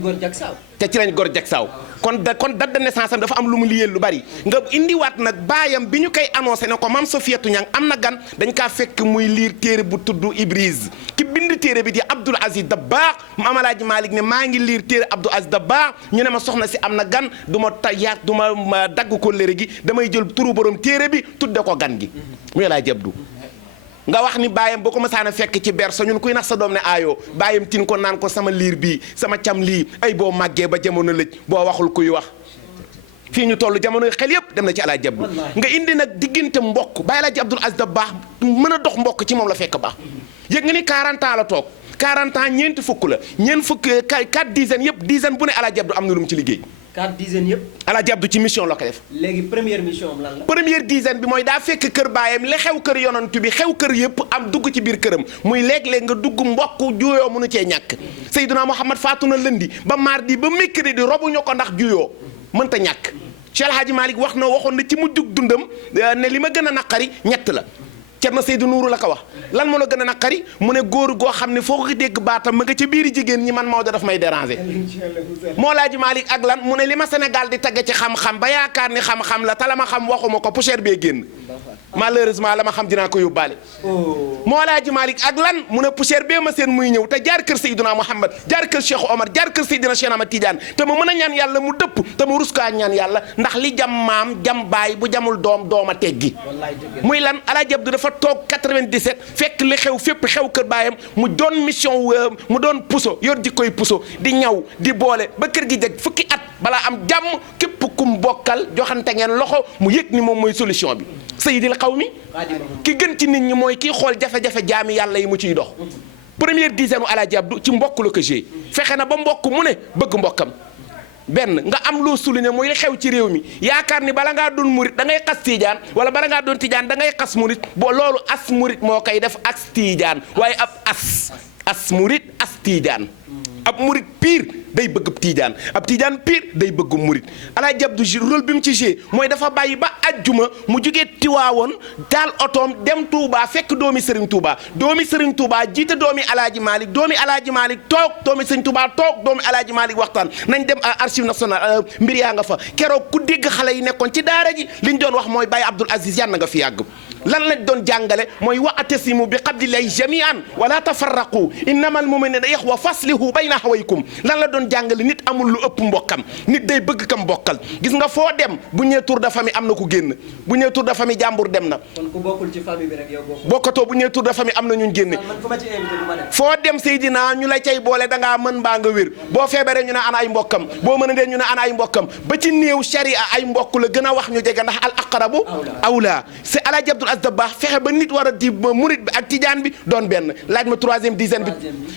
góor jak saaw. kon date de naissance am dafa am lu mu liyeel lu bari nga indiwaat nag baayam bi ñu koy annoncé ne ko maam Sofiatou Niang am na gan dañ kaa fekk muy liir téere bu tudd Ibris ki bind téere bi di Abdoul Aziz Dabakh maam alhaaji Malick ne maa ngi liir téere Abdoul Aziz Dabakh ñu ne ma soxna si am na gan du ma dagg ko lére gi damay jël turu borom téere bi tudde ko gan gi muy alhaaji Abdou nga wax ni baayam boo ko mësaan a fekk ci berso ñun kuy nax sa doom ne aayoo baayam tin ko naan ko sama liir bii sama cam lii ay boo màggee ba jamono lëj boo waxul kuy wax fii ñu toll jamono xel yëpp dem na ci alhaaji Abdou nga indi nag diggante mbokk Baay alhaaji Abdoul Aziz Dabakh mën a dox mbokk ci moom la fekk baax yëg nga ni 40 ans la toog 40 ans ñeenti fukk la ñeent fukk 4 dizaines yëpp dizaine bu ne alhaaji Abdou am na lu mu ci liggéey 4 dizaines yëpp. alhaaji Abdou ci mission la ko def. léegi première mission am lan la. première dizaine bi mooy daa fekk kër baayam li xew kër yonantu bi xew kër yëpp am dugg ci biir këram muy léeg-léeg nga dugg mbokk juyoo mënu cee ñàkk Seydina Mouhamad faatu na lundi ba mardi ba mercredi robuñu ko ndax juyoo mënta ñàkk Cheikh Alhaaji Malick waxoon na ci mujjug dundam ne li ma gën a naqari ñett la Cerno Seydou Nourou la ko wax lan moo la gën a naqari mu ne góor goo xam ne foo ko dégg baatam ma nga ca biiri jigéen ñi man Maodo daf may déranger moo Laaji Malick ak lan mu ne li ma Sénégal di tagge ci xam-xam ba yaakaar ni xam-xam la te la ma xam waxuma ko poussière bee génn malheureusement la ma xam dinaa ko yóbbaale moo Laaji Malick ak lan mu ne poussière bee ma seen muy ñëw te jaar kër Seydina Mouhamad jaar kër Cheikh Omar jaar kër Seydina Cheikh Ahmad Tidiane te ma mën a ñaan yàlla mu dëpp te ma rus kaa ñaan yàlla ndax li jam maam jam baay bu jamul doom dooma teggi muy lan Alaaji Abdou dafa toog 97 fekk li xew fépp xew kër baayam mu doon mission mu doon puso yor jikkoy puso di ñaw di boole ba kër gi jeg fukki at balaa am jàmm képp kum bokkal joxante ngeen loxo mu yëg ni moom mooy solution bi sayyidil qawmi ki gën ci nit ñi mooy kii xool jafe-jafe jaami yàlla yi mu ciy dox première dizaine u Alaaji Abdou ci mbokk la ko jee fexe na ba mbokk mu ne bëgg mbokkam benn nga am loo souligné mooy li xew ci réew mi yaakaar ni bala ngaa doon murit da ngay xas tiijaan wala bala ngaa doon tiijaan da ngay xas murit boo loolu as murit moo koy def ak tiijaan waaye ab as murit as tiijaan ab murit pire day bëgg tiijaan ab tiijaan pire day bëgg murit Alaaji Abdou rôle bi mu ci joué mooy dafa bàyyi ba ajjuma mu jugee Tiwaawoon daal otoom dem Touba fekk doomi Serigne Touba jiite doomi Alaaji Malick toog doomi Serigne Touba toog doomi Alaaji Malick waxtaan nañ dem archive nationale mbir yaa nga fa keroog ku dégg xale yi nekkoon ci daara ji liñ doon wax mooy Baye Abdoul Aziz yàlla nga fi yàgg lan lañ doon jàngale mooy wa'tasimu bi hablillahi jami'an wala tafarraqu innamal mu'minuna ikhwa faslihu bayna akhawaykum lan la doon doon jàngale nit amul lu ëpp mbokkam nit day bëgg kam mbokkal gis nga foo dem bu ñëwee tour de famille am na ku génn bu ñëwee tour de famille jàmbur dem na. kon ku bokkul ci famille bi rek yow bokkatoo bu ñëwee tour de famille am na ñun génne. man fu ma ci invité du ma dem. foo dem Seydina ñu la cay boole da ngaa mën mbaa nga wér boo feebaree ñu ne ana ay mbokkam boo mën a dee ñu ne ana ay mbokkam ba ci néew sharia ay mbokk la gën a wax ñu jege ndax al aqrabu awla c'est Alaaji Abdul Aziz Dabakh fexe ba nit war a di murit bi ak tijaan bi doon benn laaj ma troisième dizaine bi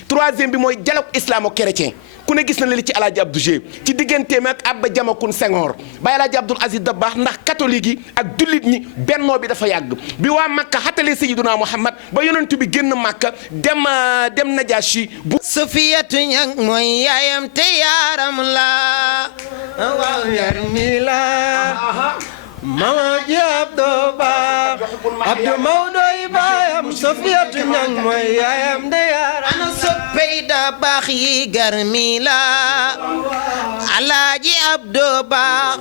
troisième bi mooy dialogue islamo-chrétien ku ne gis na li ci Alaaji Abdou G ci digganteem ak Abba Jamakun Senghor ba Alaaji Abdul Aziz Dabakh ndax catholique yi ak jullit ñi bennoo bi dafa yàgg bi waa Makka xatalee Sayyiduna Muhammad ba yonent bi génn Makka dem Najashi bu Sufiyatu ñang mooy yaayam te yaaram la waaw yar mi la mama ji Abdou Ba Abdou Mawdoy baayam Sufiyatu ñang mooy yaayam te yaaram ana soppey da baax yi garmi la Alaaji Abdou Ba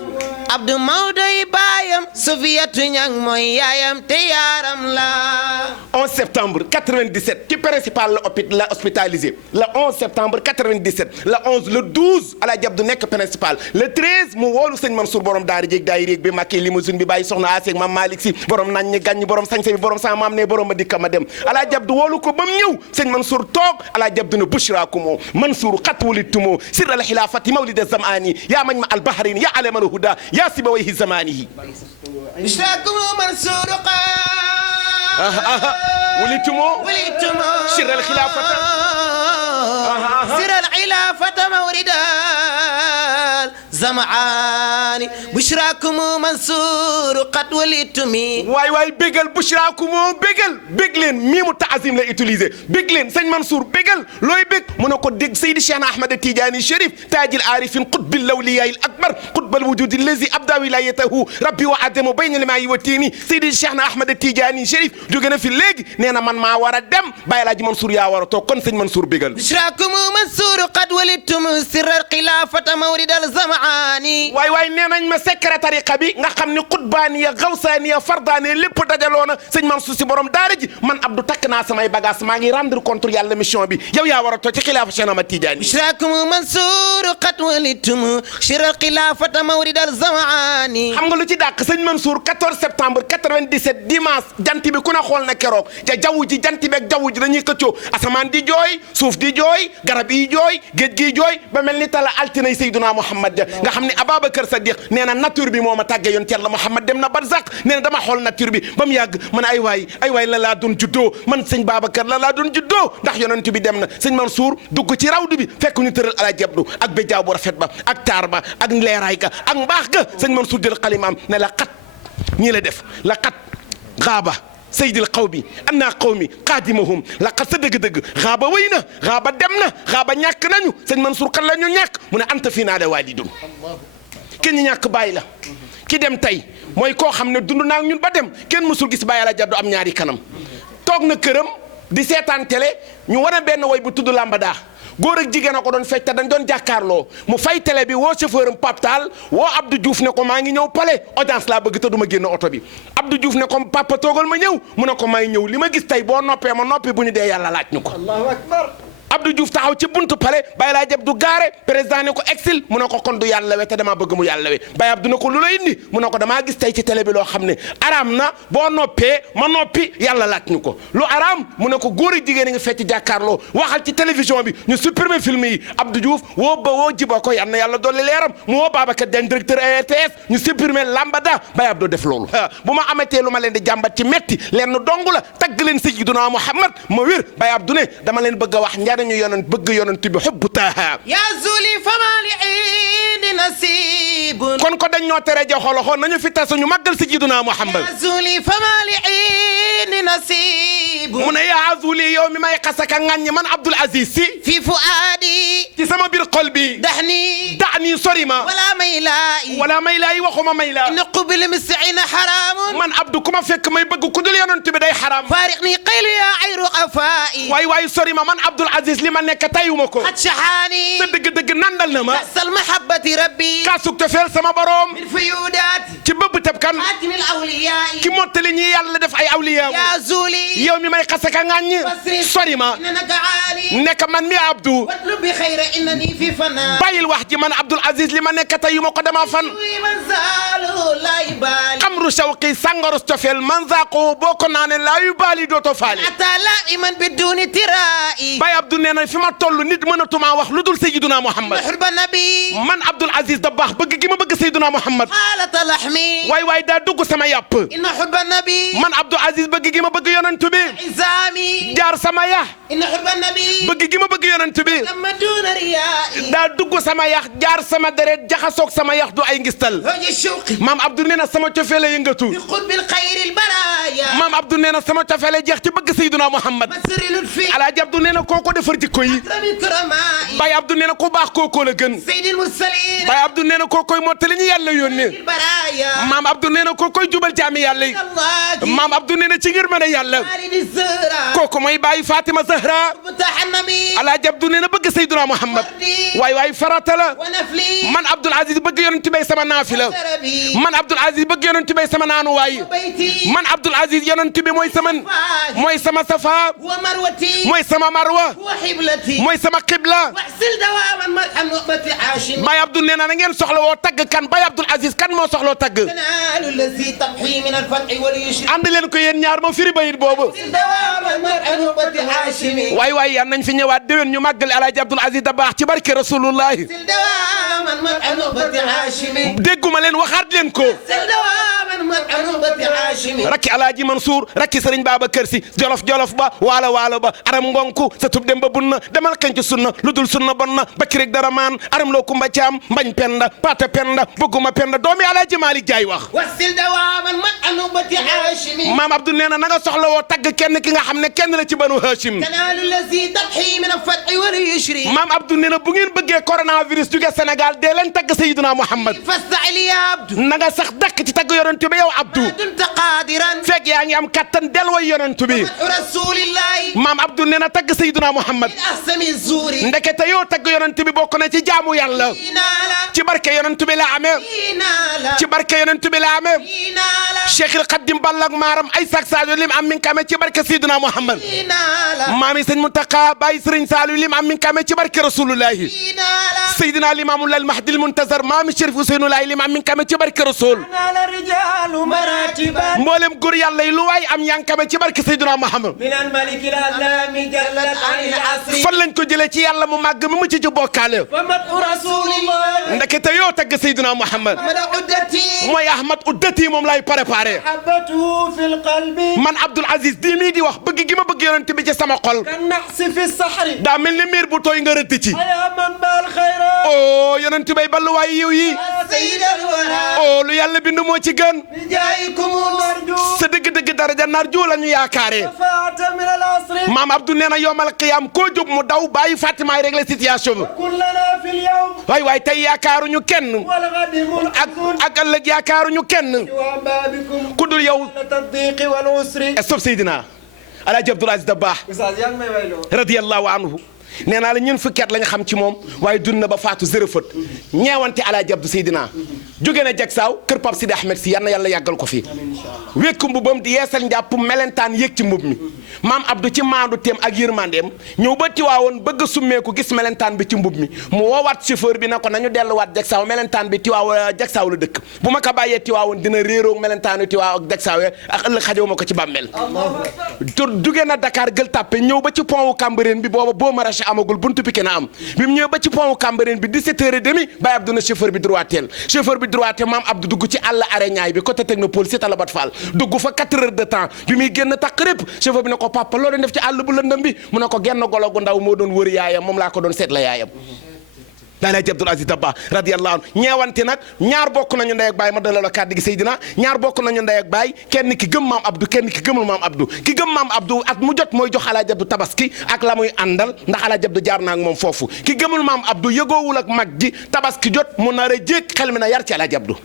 Abdou Mawdoy baayam Sufiyatu ñang mooy yaayam te yaaram la 11 septembre 97 ci principal la hospitalisé le 11 septembre 97 le 11 le 12 Alaaji Abdou nekk principal le 13 mu woolu sëñ Mansour borom daara jéeg daay réeg bi Màkki limousine bi bàyyi soxna Aseeg Mam Malick Si borom nañ ñi gàññi borom sañse bi borom sama maam ne borom ma dikka ma dem Alaaji Abdou woolu ko ba mu ñëw sëñ Mansour toog Alaaji Abdou ne bushraakumoo Mansour xat wulitumoo sirra al xilaafati mawlida zamani yaa mañ ma al bahrain yaa alamal huda yaa sibawayhi zamanihi bushraakumoo Mansour ولتمو سر الخلافة سر الخلافة مورد الزمعان بشراكم منصور قد ولتمي واي بيغل بشراكم بيغل ميم تعظيم لا utiliser بيغل سيد منصور بيغل لوي بيغ منكو ديغ سيد شيخ احمد التيجاني الشريف تاج العارفين قطب الاولياء الاكبر قطب الوجود الذي ابدى ولايته ربي وعدم بين الماء والتين سيد شيخ احمد التيجاني الشريف jóge na fi léegi nee na man maa war a dem Baye Alaaji Mansour yaa war a toog kon sëñ Mansour bégal بشراكم منصور قد ولدتم سر الخلافة مورد الزمعان waay nee nañ ma secret tariqa bi nga xam ni xutbaaniya gawsaaniya fardaaniya lépp dajaloo na sëñ Mansour si borom daara ji man Abdou takk naa samay bagage maa ngi rendre compte yàlla mission bi yow yaa war a toog ci xilaafa Cheikh Ahmad Tidiane بشراكم منصور قد ولدتم سر الخلافة مورد الزمعان xam nga lu ci dàq sëñ Mansour 14 septembre 97 dimanche jant bi ku ne xool na keroog ca jaww ji jant bi ak jaww ji dañuy këccoo asamaan di jooy suuf di jooy garab yi jooy géej gi jooy ba mel ni tala altinay Seydina Muhammad ja nga xam ne Ababacar Sadiq nee na nature bi moo ma tàggee yoon Yàlla Muhammad dem na barzaq nee na dama xool nature bi ba mu yàgg man ay waay la laa doon juddoo man sëñ Babacar la laa doon juddoo ndax yonent bi dem na sëñ Mansour dugg ci rawdu bi fekk ñu tëral Alaaji Abdu ak béjjaaw bu rafet ba ak taar ba ak leeraay ga ak mbaax ga sëñ Mansour jël xalimaam ne la xat ñii la def la xat xaaba saydil qawmi anna qawmi qaadimahum laqad sa dëgg-dëgg xaaba wéy na xaaba dem na xaaba ñàkk nañu sëñ Mansour kan la ñu ñàkk mu ne anta fii naa la waalidun kenn ñu ñàkk bàyyi la ki dem tey mooy koo xam ne dund naa ñun ba dem kenn mësul gis Baye Alaaji Abdu am ñaari kanam toog na këram di seetaan télé ñu wane benn woy bu tudd Lambada góor ak jigéen a ko doon fecc te dañ doon jàkkaarloo mu fay télé bi woo chauffeur am Pape Tall woo Abdou Diouf ne ko maa ngi ñëw palais audience laa bëgg te du ma génn oto bi Abdou Diouf ne ko papa toogal ma ñëw mu ne ko may ñëw li ma gis tey boo noppee ma noppi bu ñu dee yàlla laaj ñu ko. Allahu akbar. Abdou Diouf taxaw ci buntu palais Baye Alaaji Abdu gaare président ne ko exil mu ne ko kon du yàlla we te damaa bëgg mu yàlla we Baye Abdou ne ko lu la indi mu ne ko damaa gis tey ci télé bi loo xam ne araam na boo noppee ma noppi yàlla laaj ñu ko lu araam mu ne ko góor ak jigéen a ngi fecc jàkkaarloo waxal ci télévision bi ñu supprimer film yi Abdou Diouf woo jiba ko yal na yàlla dolli leeram mu woo Babacar Diagne directeur RTS ñu supprimer Lambada Baye Abdou def loolu bu ma amatee lu ma leen di jàmbat ci metti leen dong la tagg leen Sayyiduna Muhammad ma wér Baye Abdou ne dama leen bëgg a wax ñu yonent bëgg yonent bi xubbu taaha ya zuli fama li iidi nasibun kon ko dañ ñoo tere joxo loxo nañu fi tas ñu màggal Sayyiduna Muhammad ya zuli fama li iidi nasibun mu ne yaa zuli yow mi may xasaka ŋàññi man Abdoul Aziz Sy fi fuaadi ci sama biir xol bi daxni sori ma wala may laay waxuma may laa in qubil misina haramun man Abdou ku ma fekk may bëgg ku dul yonent bi day xaraam faariqni qaylu ya ayru afai waay sori ma man Abdoul Aziz li ma nekk tayuma ko xat shahaani te dëgg-dëgg nandal na ma kasal mahabbati rabbi kaasug te feel sama borom min fuyudaat ci bëbb tab kan xaatimil awliyaa ki mottali ñi yàlla def ay awliya yaa zuuli yow mi may xasaka ŋàññ sori ma innaka aali nekk man mi Abdou watlub bi xayra innani fi fanaa bàyyil wax ji man Abdoul Aziz li ma nekk tey yu ma ko dama fan man zaalu laa yubaali xamru shawqi sangaros cofeel man zaaqoo boo ko naane laa yubaali dootoo faale ataa laa'iman biduuni tiraa'i Baye Abdou nee na fi ma toll nit mënatuma wax lu dul Seydina Muhammad xurba nabi man Abdoul Aziz Dabakh bëgg gi ma bëgg Seydina Muhammad xaalata laxmi waay daa dugg sama yàpp inna xurba nabi man Abdoul Aziz bëgg gi ma bëgg yonent bi izaami jaar sama yax inna xurba nabi bëgg gi ma bëgg yonent bi lama duuna riyaa'i daa dugg sama yax jaar sama deret jaxasoog sama yax du ay ngistal hoji shawqi maam Abdou nee na sama cofee la yëngatu bi xutbil xayril baraaya maam Abdou nee na sama cofee la jeex ci bëgg Seydina Muhammad masri lutfi Alaaji Abdou nee na kooko defar jikko yi akrami kuramaa'i Baye Abdou nee na ku baax kookoo la gën sayyidil mursaliin Baye Abdou nee na kookoy mottali ñu yàlla yónnee baraaya maam Abdou nee na kookoy jubal jaami yàlla yi maam Abdou nee na ci ngir mën a yàlla walidi zahra kooku mooy Baye Fatima Zahra mutahannabi Alaaji Abdou nee na bëgg Seydina Muhammad waay farata la wa nafli man Abdoul Aziz bëgg yonent bay sama naafila man Abdoul Aziz bëgg yonent bay sama naanuwaay man Abdoul Aziz yonent bi mooy sama safa wa marwati mooy sama marwa wa xiblati mooy sama xibla waxsil dawaaman marham nuqbati haashim Baye Abdou nee na ngeen soxla woo tagg kan Baye Abdoul Aziz kan moo soxloo tagg tanaalu lazi tabxi min alfatxi wal yushri ànd leen ko yéen ñaar ma firi bayit boobu dawaaman marham nuqbati haashim waay yan nañ fi ñëwaat déwén ñu màggal Alaaji Abdoul Aziz Dabakh ci barke rasulullahi dawaaman marham nuqbati haashim dégguma leen waxaat leen ko dawaaman marham nuqbati haashim rakki Alaaji Mansour rakki Sëriñ Babacar Si jolof ba waalo ba aram ngonku sa tub dem ba bunna demal xenc sunna lu dul sunna bon na bakki rek dara maan aram loo kumba caam mbañ penda pata penda bëgguma penda doomi Alaaji Malick Jaay wax waxsil dawaaman marham nuqbati haashim maam Abdou nee na nga soxla woo tagg kenn ki nga xam ne kenn la ci banu Hashim tanaalu lazi tabxi min alfatxi wal yushri maam Abdou nee na bu ngeen bëggee coronavirus jóge Sénégal dee leen tagg Seydina Muhammad fasta'il ya Abdou na nga sax dakk ci tagg yonent bi yow Abdou dunta qaadiran fekk yaa ngi am kattan del way yonent bi rasulillahi maam Abdou nee na tagg Seydina Muhammad ahsami zuuri ndekete yow tagg yonent bi bokk na ci jaamu yàlla ci barke yonent bi la amee ci barke yonent bi la amee Cheikhul Khadim ballak maaram ay sak Sadio lim am mi ngi amee ci barke Seydina Muhammad maami sëñ Mountakha Baye Serigne Saliou lim am mi ngi amee ci barke rasulullahi Seydina Limaamu Lal Mahdil Muntazar maami Chérif Ousseynou Laye lim am mi ngi amee ci barke rasul mboolem góor yàlla yi lu waay am yaa ngi amee ci barke Seydina Muhammad fan lañ ko jëlee ci yàlla mu màgg mi mu ci bokkaale ndekete yoo tagg Seydina Muhammad mooy Ahmad uddati moom lay préparé man Abdoul Aziz di mii di wax bëgg gi ma bëgg yonent bi ci sama xol daa mel ni miir bu tooy nga rëdd ci oh yonent bay balluwaay yiw yi oh lu yàlla bindu moo ci gën sa dëgg-dëgg daraja narju la ñu yaakaaree maam Abdou nee na yowmal qiyaam koo jóg mu daw bàyyi Fatima ay régler situation bi waay tey yaakaaruñu kenn ak ëllëg yaakaaruñu kenn ku dul yow stop Seydina Alaaji Abdoul Aziz Dabakh radiyallahu anhu nee naa la ñun fukki at lañ xam ci moom waaye dund na ba faatu zéro faute ñeewante Alaaji Abdou Seydina jóge na jag saaw kër Pape Sidi Ahmed si yal na yàlla yàggal ko fi wékku mbubam di yeesal njàpp melentaan yëg ci mbub mi maam Abdou ci maandu teem ak yërmandeem ñëw ba Tiwaawoon bëgg a summeeku gis melentaan bi ci mbub mi mu woowaat chauffeur bi ne ko nañu delluwaat jag saaw melentaan bi Tiwaaw jag saaw la dëkk bu ma ko bàyyee Tiwaawoon dina réeroog melentaanu Tiwaaw ak jag saaw ak ëllëg xajow ma ko ci bàmmeel jóge na Dakar Gueule Tapée ñëw ba ci pont wu Cambérène bi booba boo maraîcher amagul buntu Pikine na am bi mu ñëw ba ci pont wu Cambérène bi 17h30 Baye Abdou na chauffeur bi droiteel maam Abdou dugg ci àll arrêt ñaay bi côté technopole si Talabat Fall dugg fa 4 heures de temps bi muy génn takk rëpp chauffeur bi ne ko papa loo doon def ci àll bu lëndëm bi mu ne ko genn golo gu ndaw moo doon wër yaayam moom laa ko doon seet la yaayam Alaaji Abdoul Aziz Dabakh radiyallahu anhu ñeewante nag ñaar bokk nañu ndey ak baay ma dalal la kàddu gi Seydina ñaar bokk nañu ndey ak baay kenn ki gëm maam Abdou kenn ki gëmul maam Abdou ki gëm maam Abdou at mu jot mooy jox Alaaji Abdou tabaski ak la muy àndal ndax Alaaji Abdou jaar naa ak moom foofu ki gëmul maam Abdou yëgoowul ak mag ji tabaski jot mu nar a jéeg xel mi na yar ci Alaaji Abdou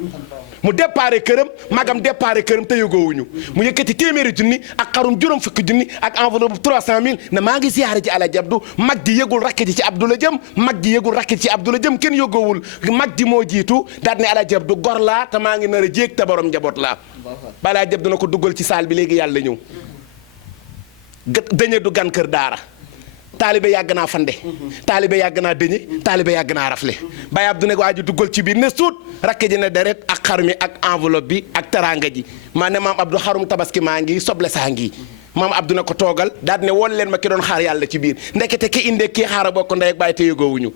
mu déparé këram magam déparé këram te yëgoowuñu mu yëkkati téeméeri junni ak xarum juróom fukki junni ak enveloppe 300 000 ne maa ngi ziyaare ci Alaaji Abdu mag ji yëgul rakk ji ci Abdu la jëm mag ji yëgul rakk ji ci Abdu la jëm kenn yëgoowul mag ji moo jiitu daal ne Alaaji Abdu gor laa te maa ngi nar a jéeg te borom njaboot laa ba Alaaji Abdu na ko duggal ci saal bi léegi yàlla ñëw dëñe du gan kër daara taalibe yàgg naa fande taalibe yàgg naa dëñe taalibe yàgg naa rafle Baye Abdou ne waa ji duggal ci biir ne suut rakk ji ne deret ak xar mi ak enveloppe bi ak teraanga ji maa ne maam Abdou xarum tabaski maa ngi soble saa ngi maam Abdou ne ko toogal daal ne woon leen ma ki doon xaar yàlla ci biir ndekete ki indee kii xaar a bokk ndey ak bàyyi te yëgoowuñu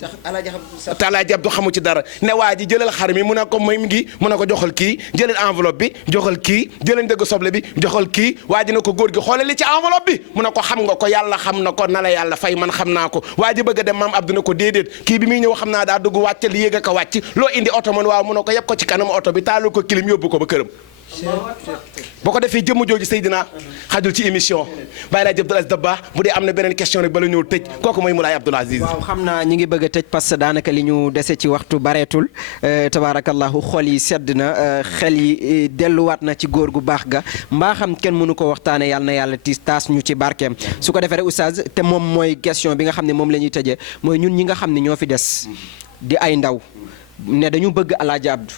te Alaaji Abdou xamu ci dara ne waa ji jëlal xar mi mu ne ko muy ngi mu ne ko joxal kii jëlal enveloppe bi joxal kii jëlal dëgg soble bi joxal kii waa ji ne ko góor gi xoolal li ci enveloppe bi mu ne ko xam nga ko yàlla xam na ko na la yàlla fay man xam naa ko waa ji bëgg a dem maam Abdou ne ko déedéet kii bi muy ñëw xam naa daa dugg wàccal yéeg a ko wàcc loo indi oto man waaw mu ne ko yëpp ko ci kanam oto bi taalu ko kilim yóbbu ko ba këram boo ko defee jëmm jooju Seydina xajul ci émission Baye Alaaji Abdoul Aziz Dabakh bu dee am na beneen question rek bala ñëw tëj kooku mooy Moulay Abdoul Aziz. waaw xam naa ñi ngi bëgg a tëj parce que daanaka li ñu dese ci waxtu bareetul tabaarakallahu xol yi sedd na xel yi delluwaat na ci góor gu baax ga mbaa xam kenn mënu ko waxtaane yàlla na yàlla taas ñu ci barkeem su ko defee rek oustaz te moom mooy question bi nga xam ne moom la ñuy tëjee mooy ñun ñi nga xam ne ñoo fi des di ay ndaw ne dañu bëgg Alaaji Abdou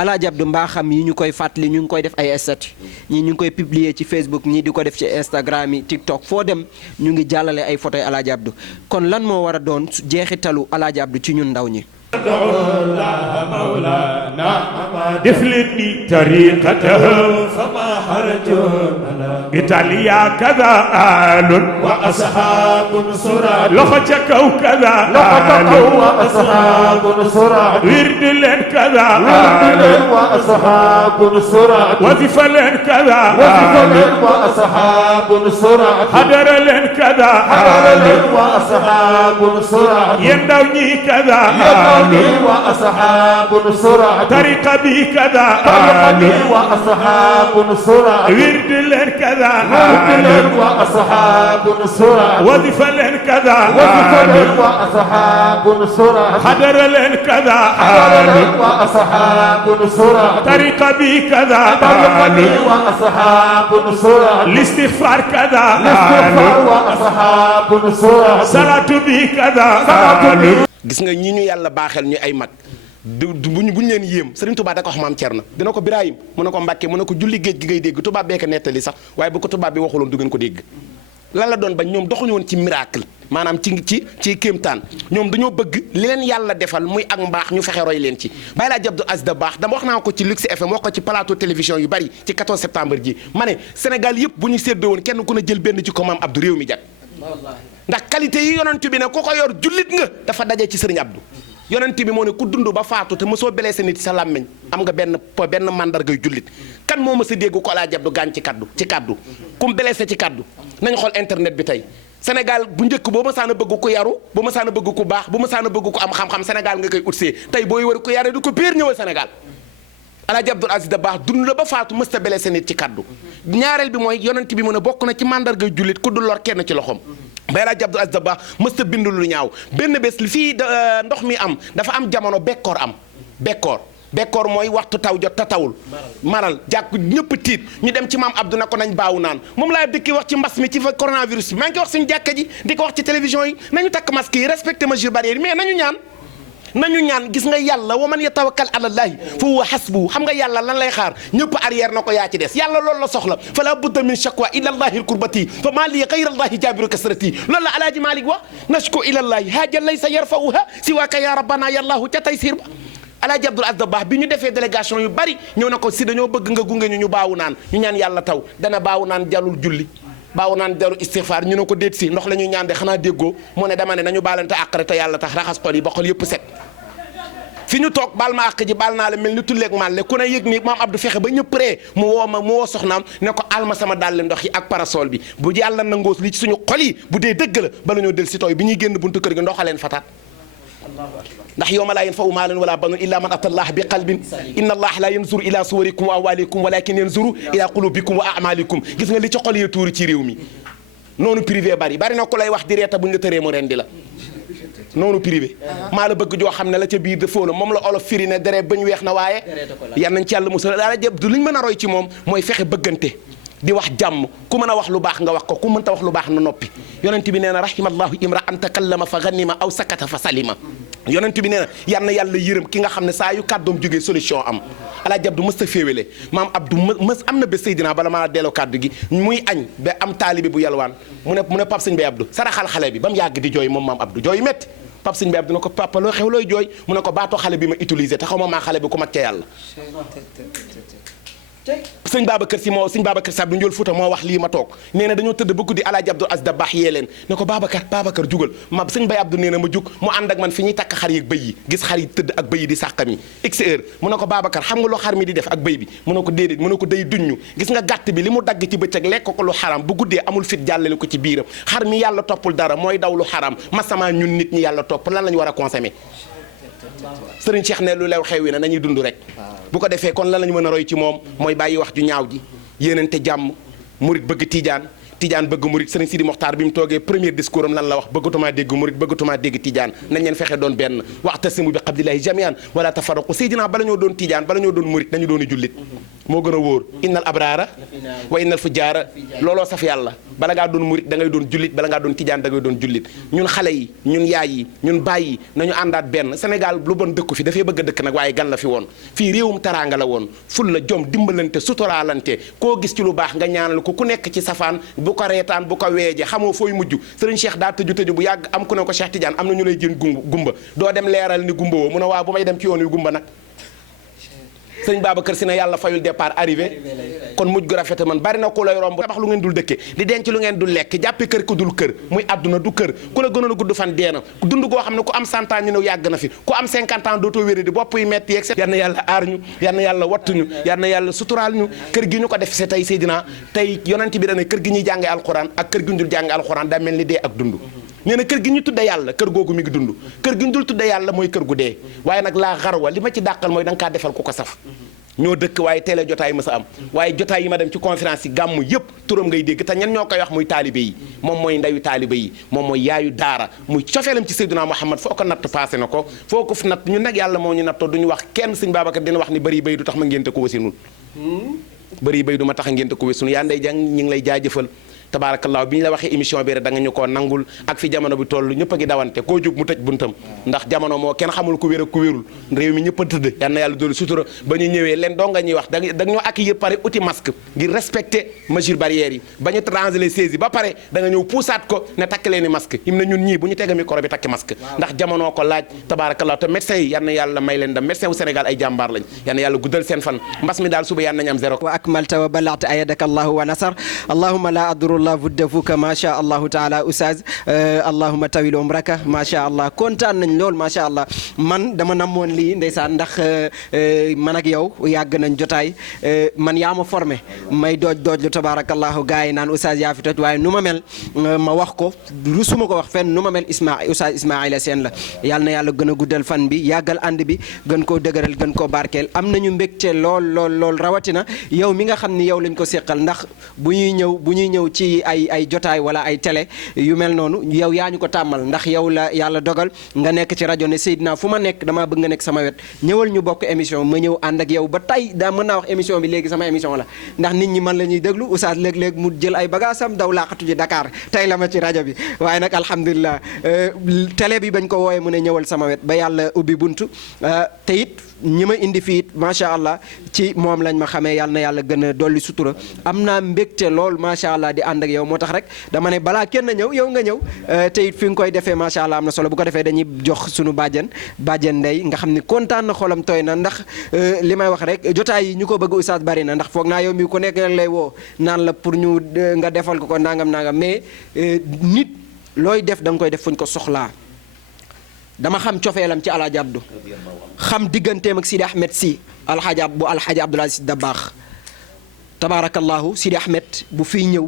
Alaaji Abdou mbaa xam yi ñu koy fàttali ñu ngi koy def ay statut ñii ñu ngi koy publier ci Facebook ñii di ko def ci Instagram yi TikTok foo dem ñu ngi jàllale ay photo yi Alaaji Abdou kon lan moo war a doon jeexitalu Alaaji Abdou ci ñun ndaw ñi دفلني طريقته فما حرج إيطاليا كذا آل وأصحاب سرعة لخشكوا كذا وأصحاب سرعة ورد لن كذا آل وأصحاب سرعة وظف لن كذا آل وأصحاب سرعة حضر لن كذا آل وأصحاب سرعة يندوني كذا آل وأصحاب سرعة طريقة بي كذا آل وأصحاب سرعة ورد لن كذا آل وأصحاب سرعة وظف لن كذا آل وأصحاب سرعة حضر لن كذا آل وأصحاب سرعة طريقة بي كذا آل وأصحاب سرعة الاستغفار كذا آل وأصحاب سرعة صلاة بي كذا آل gis nga ñi ñu yàlla baaxel ñu ay mag buñ leen yéem Serigne Touba da ko wax maam Thierno dina ko Birahim mu ne ko Mbàkke mu ne ko julli géej gi ngay dégg tubaab bee ko nettali sax waaye bu ko tubaab bi waxuloon du ngeen ko dégg lan la doon bañ ñoom doxuñu woon ci miracle maanaam ci kéemtaan ñoom dañoo bëgg li leen yàlla defal muy ak mbaax ñu fexe roy leen ci Baye Alaaji Abdoul Aziz Dabakh dama wax naa ko ci Lux FM wax ko ci plateau télévision yu bari ci 14 septembre ji ma ne Sénégal yëpp bu ñu séddoo woon kenn ku ne jël benn ci ko maam Abdou réew mi jag ndax qualité yi yonent bi ne ku ko yor jullit nga dafa daje ci Serigne Abdou yonent bi moo ne ku dund ba faatu te mosoo blessé nit sa làmmiñ am nga benn mandargay jullit kan moo mës a dégg ko Alaaji Abdou gaañ ci kaddu kum blessé ci kaddu nañ xool internet bi tey Sénégal bu njëkk boo mësaan a bëgg ku yaru boo mësaan a bëgg ku baax bu mësaan a bëgg ku am xam-xam Sénégal nga koy utsee tey booy war ku yare du ko piir ñëwal Sénégal Alaaji Abdoul Aziz Dabakh dund la ba faatu mës a blessé nit ci kaddu ñaareel bi mooy yonent bi mu ne bokk na ci mandargay jullit ku dul lor kenn ci loxoom Baye Alaaji Abdoul Aziz Dabakh mës a bind lu ñaaw benn bés li fii ndox mi am dafa am jamono bekkoor am bekkoor mooy waxtu taw jot te tawul maral jàkk ñëpp tiit ñu dem ci maam Abdou na ko nañ baawu naan moom laa dëkki wax ci mbas mi ci fa coronavirus bi maa ngi koy wax suñu jàkka ji di ko wax ci télévision yi nañu takk masque yi respecté mesures barrières yi mais nañu ñaan gis nga yàlla wa man yatawakkal ala llahi fa huwa hasbuhu xam nga yàlla lan lay xaar ñëpp arrière na ko yaa ci des yàlla loolu la soxla fa la budda min shakwa ila llahi alkurbati fa maa li gayra llahi jaabiru kasrati loolu la alaaji Malick wax nashku ila llahi haaja laysa yarfauha siwaaka ya rabbana yallahu ca taysir ba Alaaji Abdoul Aziz Dabakh bi ñu defee délégation yu bari ñëw na ko si dañoo bëgg nga gunge ñu baawu naan ñu ñaan yàlla taw dana baawu naan jalul julli baawu naan jaru istighfar ñu ne ko déet si ndox la ñuy ñaan de xanaa déggoo mu ne dama ne nañu baalante àq te yàlla tax raxas xol yi ba xol yëpp set fi ñu toog baal ma àq ji baal naa la mel ni tulleeg màlle ku ne yëg ni maam Abdou fexe ba ñëpp ree mu woo soxnaam ne ko alma sama dàll ndox yi ak parasol bi bu yàlla nangoos li ci suñu xol yi bu dee dëgg la bala ñoo del si tooy bi ñuy génn buntu kër gi ndoxaleen fataat ndax yawma laa yanfa'u maalun wala banuun illa man ata Allah bi qalbin inna Allah la yanzuru ila suwarikum wa amwalikum walakin yanzuru ila qulubikum wa a'malikum gis nga li ci xol yi tuuri ci réew mi noonu privé bari na ku lay wax di reeta buñ la tëree mu rendi la noonu privé maa la bëgg joo xam ne la ca biir defoo la moom la olof firi ne dere bañ weex na waaye yan nañ ci yàlla musal Alaaji Abdu li ñu mën a roy ci moom mooy fexe bëggante di wax jàmm ku mën a wax lu baax nga wax ko ku mënta wax lu baax na noppi yonent bi nee na rahimallahu imra'an takallama fa ghanima aw sakata fa salima yonent bi nee na yal na yàlla yërëm ki nga xam ne saa yu kàddoom jógee solution am Alaaji Abdu mës ta féewale maam Abdu mës am na bés Seydina bala maa delloo kàddu gi muy añ ba am taalibe bu yalwaan mu ne Pape Sëñ Bay Abdu saraxal xale bi ba mu yàgg di jooy moom maam Abdu jooy métti Pape Sëñ Bay Abdu ne ko papa loo xew looy jooy mu ne ko baatoo xale bi ma utilisé te xaw ma maa xale bi ku mag ca yàlla sëñ Babacar Si moo sëñ Babacar Si Abdou Ndiol Fouta moo wax lii ma toog nee na dañoo tëdd ba guddi Alaaji Abdou Aziz Dabakh yee leen ne ko Babacar jugal ma sëñ Bay Abdou nee na ma jug mu ànd ak man fi ñuy takk xar yi ak bëy yi gis xar yi tëdd ak bëy yi di sàqami x heure mu ne ko Babacar xam nga loo xar mi di def ak bëy bi mu ne ko déedéet mu ne ko day duññu gis nga gàtt bi li mu dagg ci bëccëg lekk ko lu xaram bu guddee amul fit jàllale ko ci biiram xar mi yàlla toppul dara mooy daw lu xaram masama ñun nit ñi yàlla topp lan la ñu war a consommer sëriñ Cheikh ne lu lew xew wi na nañuy dund rek bu ko defee kon lan la ñu mën a roy ci moom mooy bàyyi wax ju ñaaw ji yéenante jàmm murit bëgg Tidiane bëgg murit sëriñ Sidi Mokhtar bi mu toogee premier discours am lan la wax bëggatumaa dégg murit bëggatumaa dégg Tidiane nañ leen fexe doon benn wa'tasimu bi hablillahi jami'an wala tafarraqu Seydina bala ñoo doon Tidiane bala ñoo doon murit nañu doon jullit moo gën a wóor innal abraara wa innal fujjaara looloo saf yàlla bala ngaa doon murit da ngay doon jullit bala ngaa doon Tidiane da ngay doon jullit ñun xale yi ñun yaay yi ñun baay yi nañu àndaat benn Sénégal lu bon dëkku fi dafay bëgg a dëkk nag waaye gan la fi woon fii réewum teraanga la woon ful la jom dimbalante suturaalante koo gis ci lu baax nga ñaanal ko ku nekk ci safaan bu ko reetaan bu ko weeje xamoo fooy mujj sëriñ Cheikh daa tëju bu yàgg am ku ne ko Cheikh Tidiane am na ñu lay jën gumba doo dem leeral ni gumba woo mu ne waaw bu may dem ci yoon wi gumba nag sëñ Babacar Si ne yàlla fayul départ arrivé kon mujj gu rafet man bari na ku lay romb tabax lu ngeen dul dëkke di denc lu ngeen dul lekk jàppe kër ku dul kër muy àdduna du kër ku la gënoon a gudd fan deena dund goo xam ne ku am 100 ans ñu ne yàgg na fi ku am 50 ans dootoo wéri di bopp yi metti yeeg yal na yàlla aar ñu yal na yàlla wattuñu yal na yàlla suturaal ñu kër gi ñu ko def si tey Seydina tey yonent bi dana kër gi ñuy jànge alxuraan ak kër gi ñu dul jànge alxuraan daa mel ni dee ak dund nee na kër gi ñu tudde yàlla kër googu mi ngi dund kër gi ñu dul tudde yàlla mooy kër gu dee waaye nag laa xarwa li ma ci dàqal mooy da nga kaa defal ku ko saf ñoo dëkk waaye télé jotaay ma sa am waaye jotaay yi ma dem ci conférence yi gàmm yëpp turam ngay dégg te ñen ñoo koy wax muy taalibe yi moom mooy ndayu taalibe yi moom mooy yaayu daara muy cofeelam ci Seydina Muhammad foo ko natt passé na ko foo ko fi natt ñun nag yàlla moo ñu nattoo duñu wax kenn sëñ Babacar dina wax ni bëri bay du tax ma ngénte ko wasinul bëri bay du ma tax a ngénte ko wasinul yaa nday jàng ñi ngi lay jaajëfal tabaarakallaa bi ñu la waxee émission bi rek da nga ñu koo nangul ak fi jamono bi toll ñëpp a ngi dawante koo jóg mu tëj buntam ndax jamono moo kenn xamul ku wér ak ku wérul réew mi ñëpp a tëdd yal na yàlla doolu sutura ba ñu ñëwee leen doo nga ñuy wax da ñoo accueillir pare uti masque ngir respecter mesures barrières yi ba ñu ranger les saisies ba pare da nga ñëw puusaat ko ne takk leen i masque im na ñun ñii bu ñu tega micro bi takki masque ndax jamono ko laaj tabaarakallaa te médecins yi yal na yàlla may leen dam médecin wu Sénégal ay jàmbaar lañ yal na yàlla guddal seen fan mbas mi daal suba yal nañu am zéro wa akmalta wa balagta ayadaka allahu wa nasar allahumma la adurullah vuddafuka ma sha allahu taala oustaz allahumma tawil umraka ma sha allah kontaan nañ lool ma sha allah man dama namoon lii ndeysaan ndax man ak yow yàgg nañ jotaay man yaa ma formé may dooj lu tabarakallahu gars yi naan oustaz yaa fi toj waaye nu ma mel ma wax ko rusuma ko wax fenn nu ma mel oustaz Ismaïla Sène la yàlla na yàlla gën a guddal fan bi yàggal ànd bi gën koo dëgëral gën koo barkeel am nañu mbégte lool rawatina yow mi nga xam ni yow lañ ko séqal ndax bu ñuy ñëw ci ay jotaay wala ay télé yu mel noonu yow yaa ñu ko tàmmal ndax yow la yàlla dogal nga nekk ci rajo ne Seydina fu ma nekk damaa bëgg nga nekk sama wet ñëwal ñu bokk émission ma ñëw ànd ak yow ba tey daa mën naa wax émission bi léegi sama émission la ndax nit ñi man la ñuy déglu oustaz léeg-léeg mu jël ay bagaasam daw laaxatu ji Dakar tey la ma ci rajo bi waaye nag alhamdulilah télé bi bañ ko wooyee mu ne ñëwal sama wet ba yàlla ubbi buntu te it ñi ma indi fii it macha allah ci moom lañ ma xamee yàlla na yàlla gën a dolli sutura am naa mbégte lool macha allah di ànd ak yow moo tax rek dama ne balaa kenn ñëw yow nga ñëw te it fi nga koy defee macha allah am na solo bu ko defee dañuy jox sunu bàjjen ndey nga xam ni kontaan na xolam tooy na ndax li may wax rek jotaay yi ñu ko bëgg oustaz bari na ndax foog naa yow mi ku nekk rek lay woo naan la pour ñu nga defal ko nangam mais nit looy def da nga koy def fuñ ko soxlaa dama xam cofeelam ci Alaaji Abdu xam digganteem ak Sidi Ahmed si alxaaji Abdoul Aziz Dabakh tabaarakallahu Sidi Ahmed bu fiy ñëw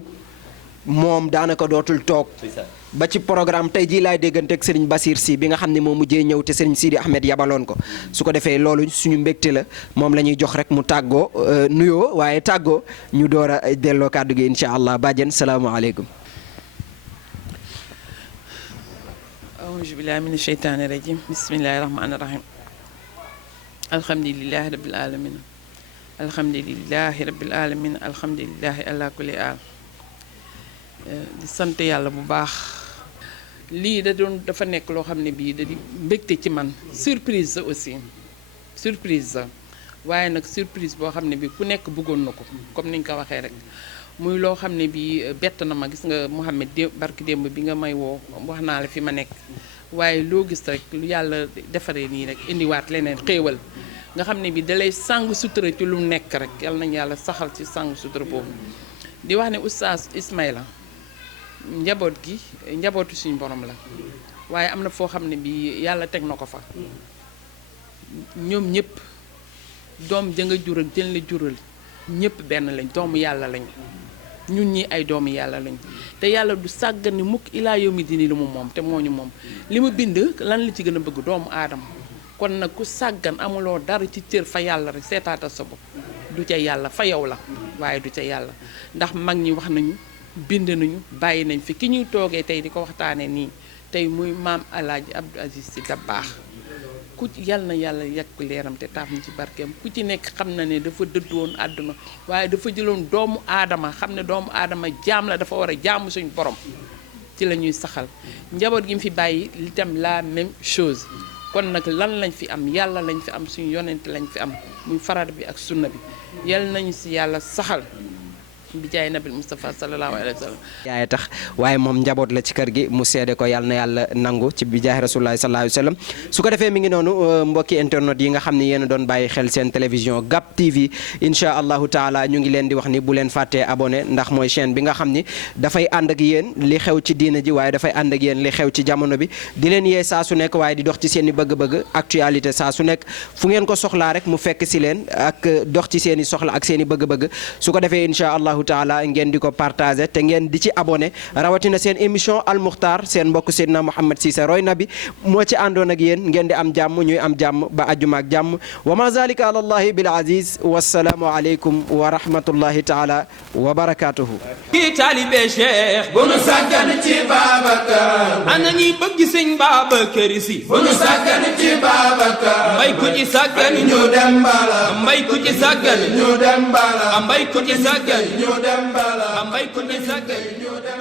moom daanaka dootul toog ba ci programme tey jii laay déggante ak Serigne Basir si bi nga xam ne moo mujjee ñëw te Serigne Sidi Ahmed yabaloon ko su ko defee loolu suñu mbégte la moom la ñuy jox rek mu tàggoo nuyoo waaye tàggoo ñu door a delloo kàddu gi incha allah bàjjen salaamaaleykum. auzu billahi mina sheytaani rajim bismillahi rahmaani rahim alhamdulilahi rabbil alamin alhamdulilahi rabbil alamin alhamdulilahi ala kulli aal di sant yàlla bu baax lii dafa nekk loo xam ne bii da di mbégte ci man surprise sa aussi surprise sa waaye nag surprise boo xam ne bii ku nekk bëggoon na ko comme ni nga ko waxee rek muy loo xam ne bii bett na ma gis nga Mouhamed barki démb bi nga may woo wax naa la fi ma nekk waaye loo gis rek lu yàlla defaree nii rek indiwaat leneen xéewal nga xam ne bii dalay sàng sutura ci lu nekk rek yal nañu yàlla saxal ci sàng sutura boobu di wax ne oustaz Ismaïla njaboot gi njabootu suñu borom la waaye am na foo xam ne bii yàlla teg na ko fa ñoom ñëpp doom ja nga jural jën la jural ñëpp benn lañ doomu yàlla lañ ñun ñi ay doomu yàlla lañ te yàlla du sàggani mukk ilaa yawmi dini li mu moom te moo ñu moom li mu bind lan la ci gën a bëgg doomu aadama kon nag ku sàggan amuloo dara ci cër fa yàlla rek seetaatal sa bopp du ca yàlla fa yow la waaye du ca yàlla ndax mag ñi wax nañu bind nañu bàyyi nañ fi ki ñuy toogee tey di ko waxtaanee nii tey muy maam Alaaji Abdou Aziz Sy Dabakh ku ci yal na yàlla yàq leeram te taaf ñu ci barkeem ku ci nekk xam na ne dafa dëddu woon àdduna waaye dafa jëloon doomu aadama xam ne doomu aadama jaam la dafa war a jaamu suñu borom ci la ñuy saxal njaboot gi mu fi bàyyi itam la même chose kon nag lan lañ fi am yàlla lañ fi am suñu yonent lañ fi am muy farat bi ak sunna bi yal nañu si yàlla saxal bi jaay nabil Moustapha sallallahu alayhi wa sallam yaay tax waaye moom njaboot la ci kër gi mu seede ko yàlla na yàlla nangu ci bi jaay rasulullahi sallallahu alayhi wa sallam su ko defee mi ngi noonu mbokki internet yi nga xam ne yéen a doon bàyyi xel seen télévision GAP TV incha allahu taala ñu ngi leen di wax ni bu leen fàttee abonné ndax mooy chaîne bi nga xam ni dafay ànd ak yéen li xew ci diina ji waaye dafay ànd ak yéen li xew ci jamono bi di leen yee saa su nekk waaye di dox ci seen i bëgg-bëgg actualité saa su nekk fu ngeen ko soxlaa rek mu fekk si leen ak dox ci seen i soxla ak seen i bëgg-bëgg su ko defee incha allahu taala ngeen di ko partagé te ngeen di ci abonné rawatina seen émission Al Moukhtar seen mbokk Seydina Mouhamed Cissé roy na bi moo ci àndoon ak yéen ngeen di am jàmm ñuy am jàmm ba ajjuma ak jàmm wa ma zalika ala allahi bil aziz wassalaamu aleykum wa rahmatullahi taala wa barakatuhu kii taalibe Cheikh bu nu sàggan ci Babacar ana ñi bëgg sëñ Babacar Si bu nu sàggan ci Babacar mbay ku ci sàggan ñu dem bala mbay ku ci sàggan ñu dem bala mbay ku ci sàggan ñu dem bala mbay ku ci sàggan ñu dem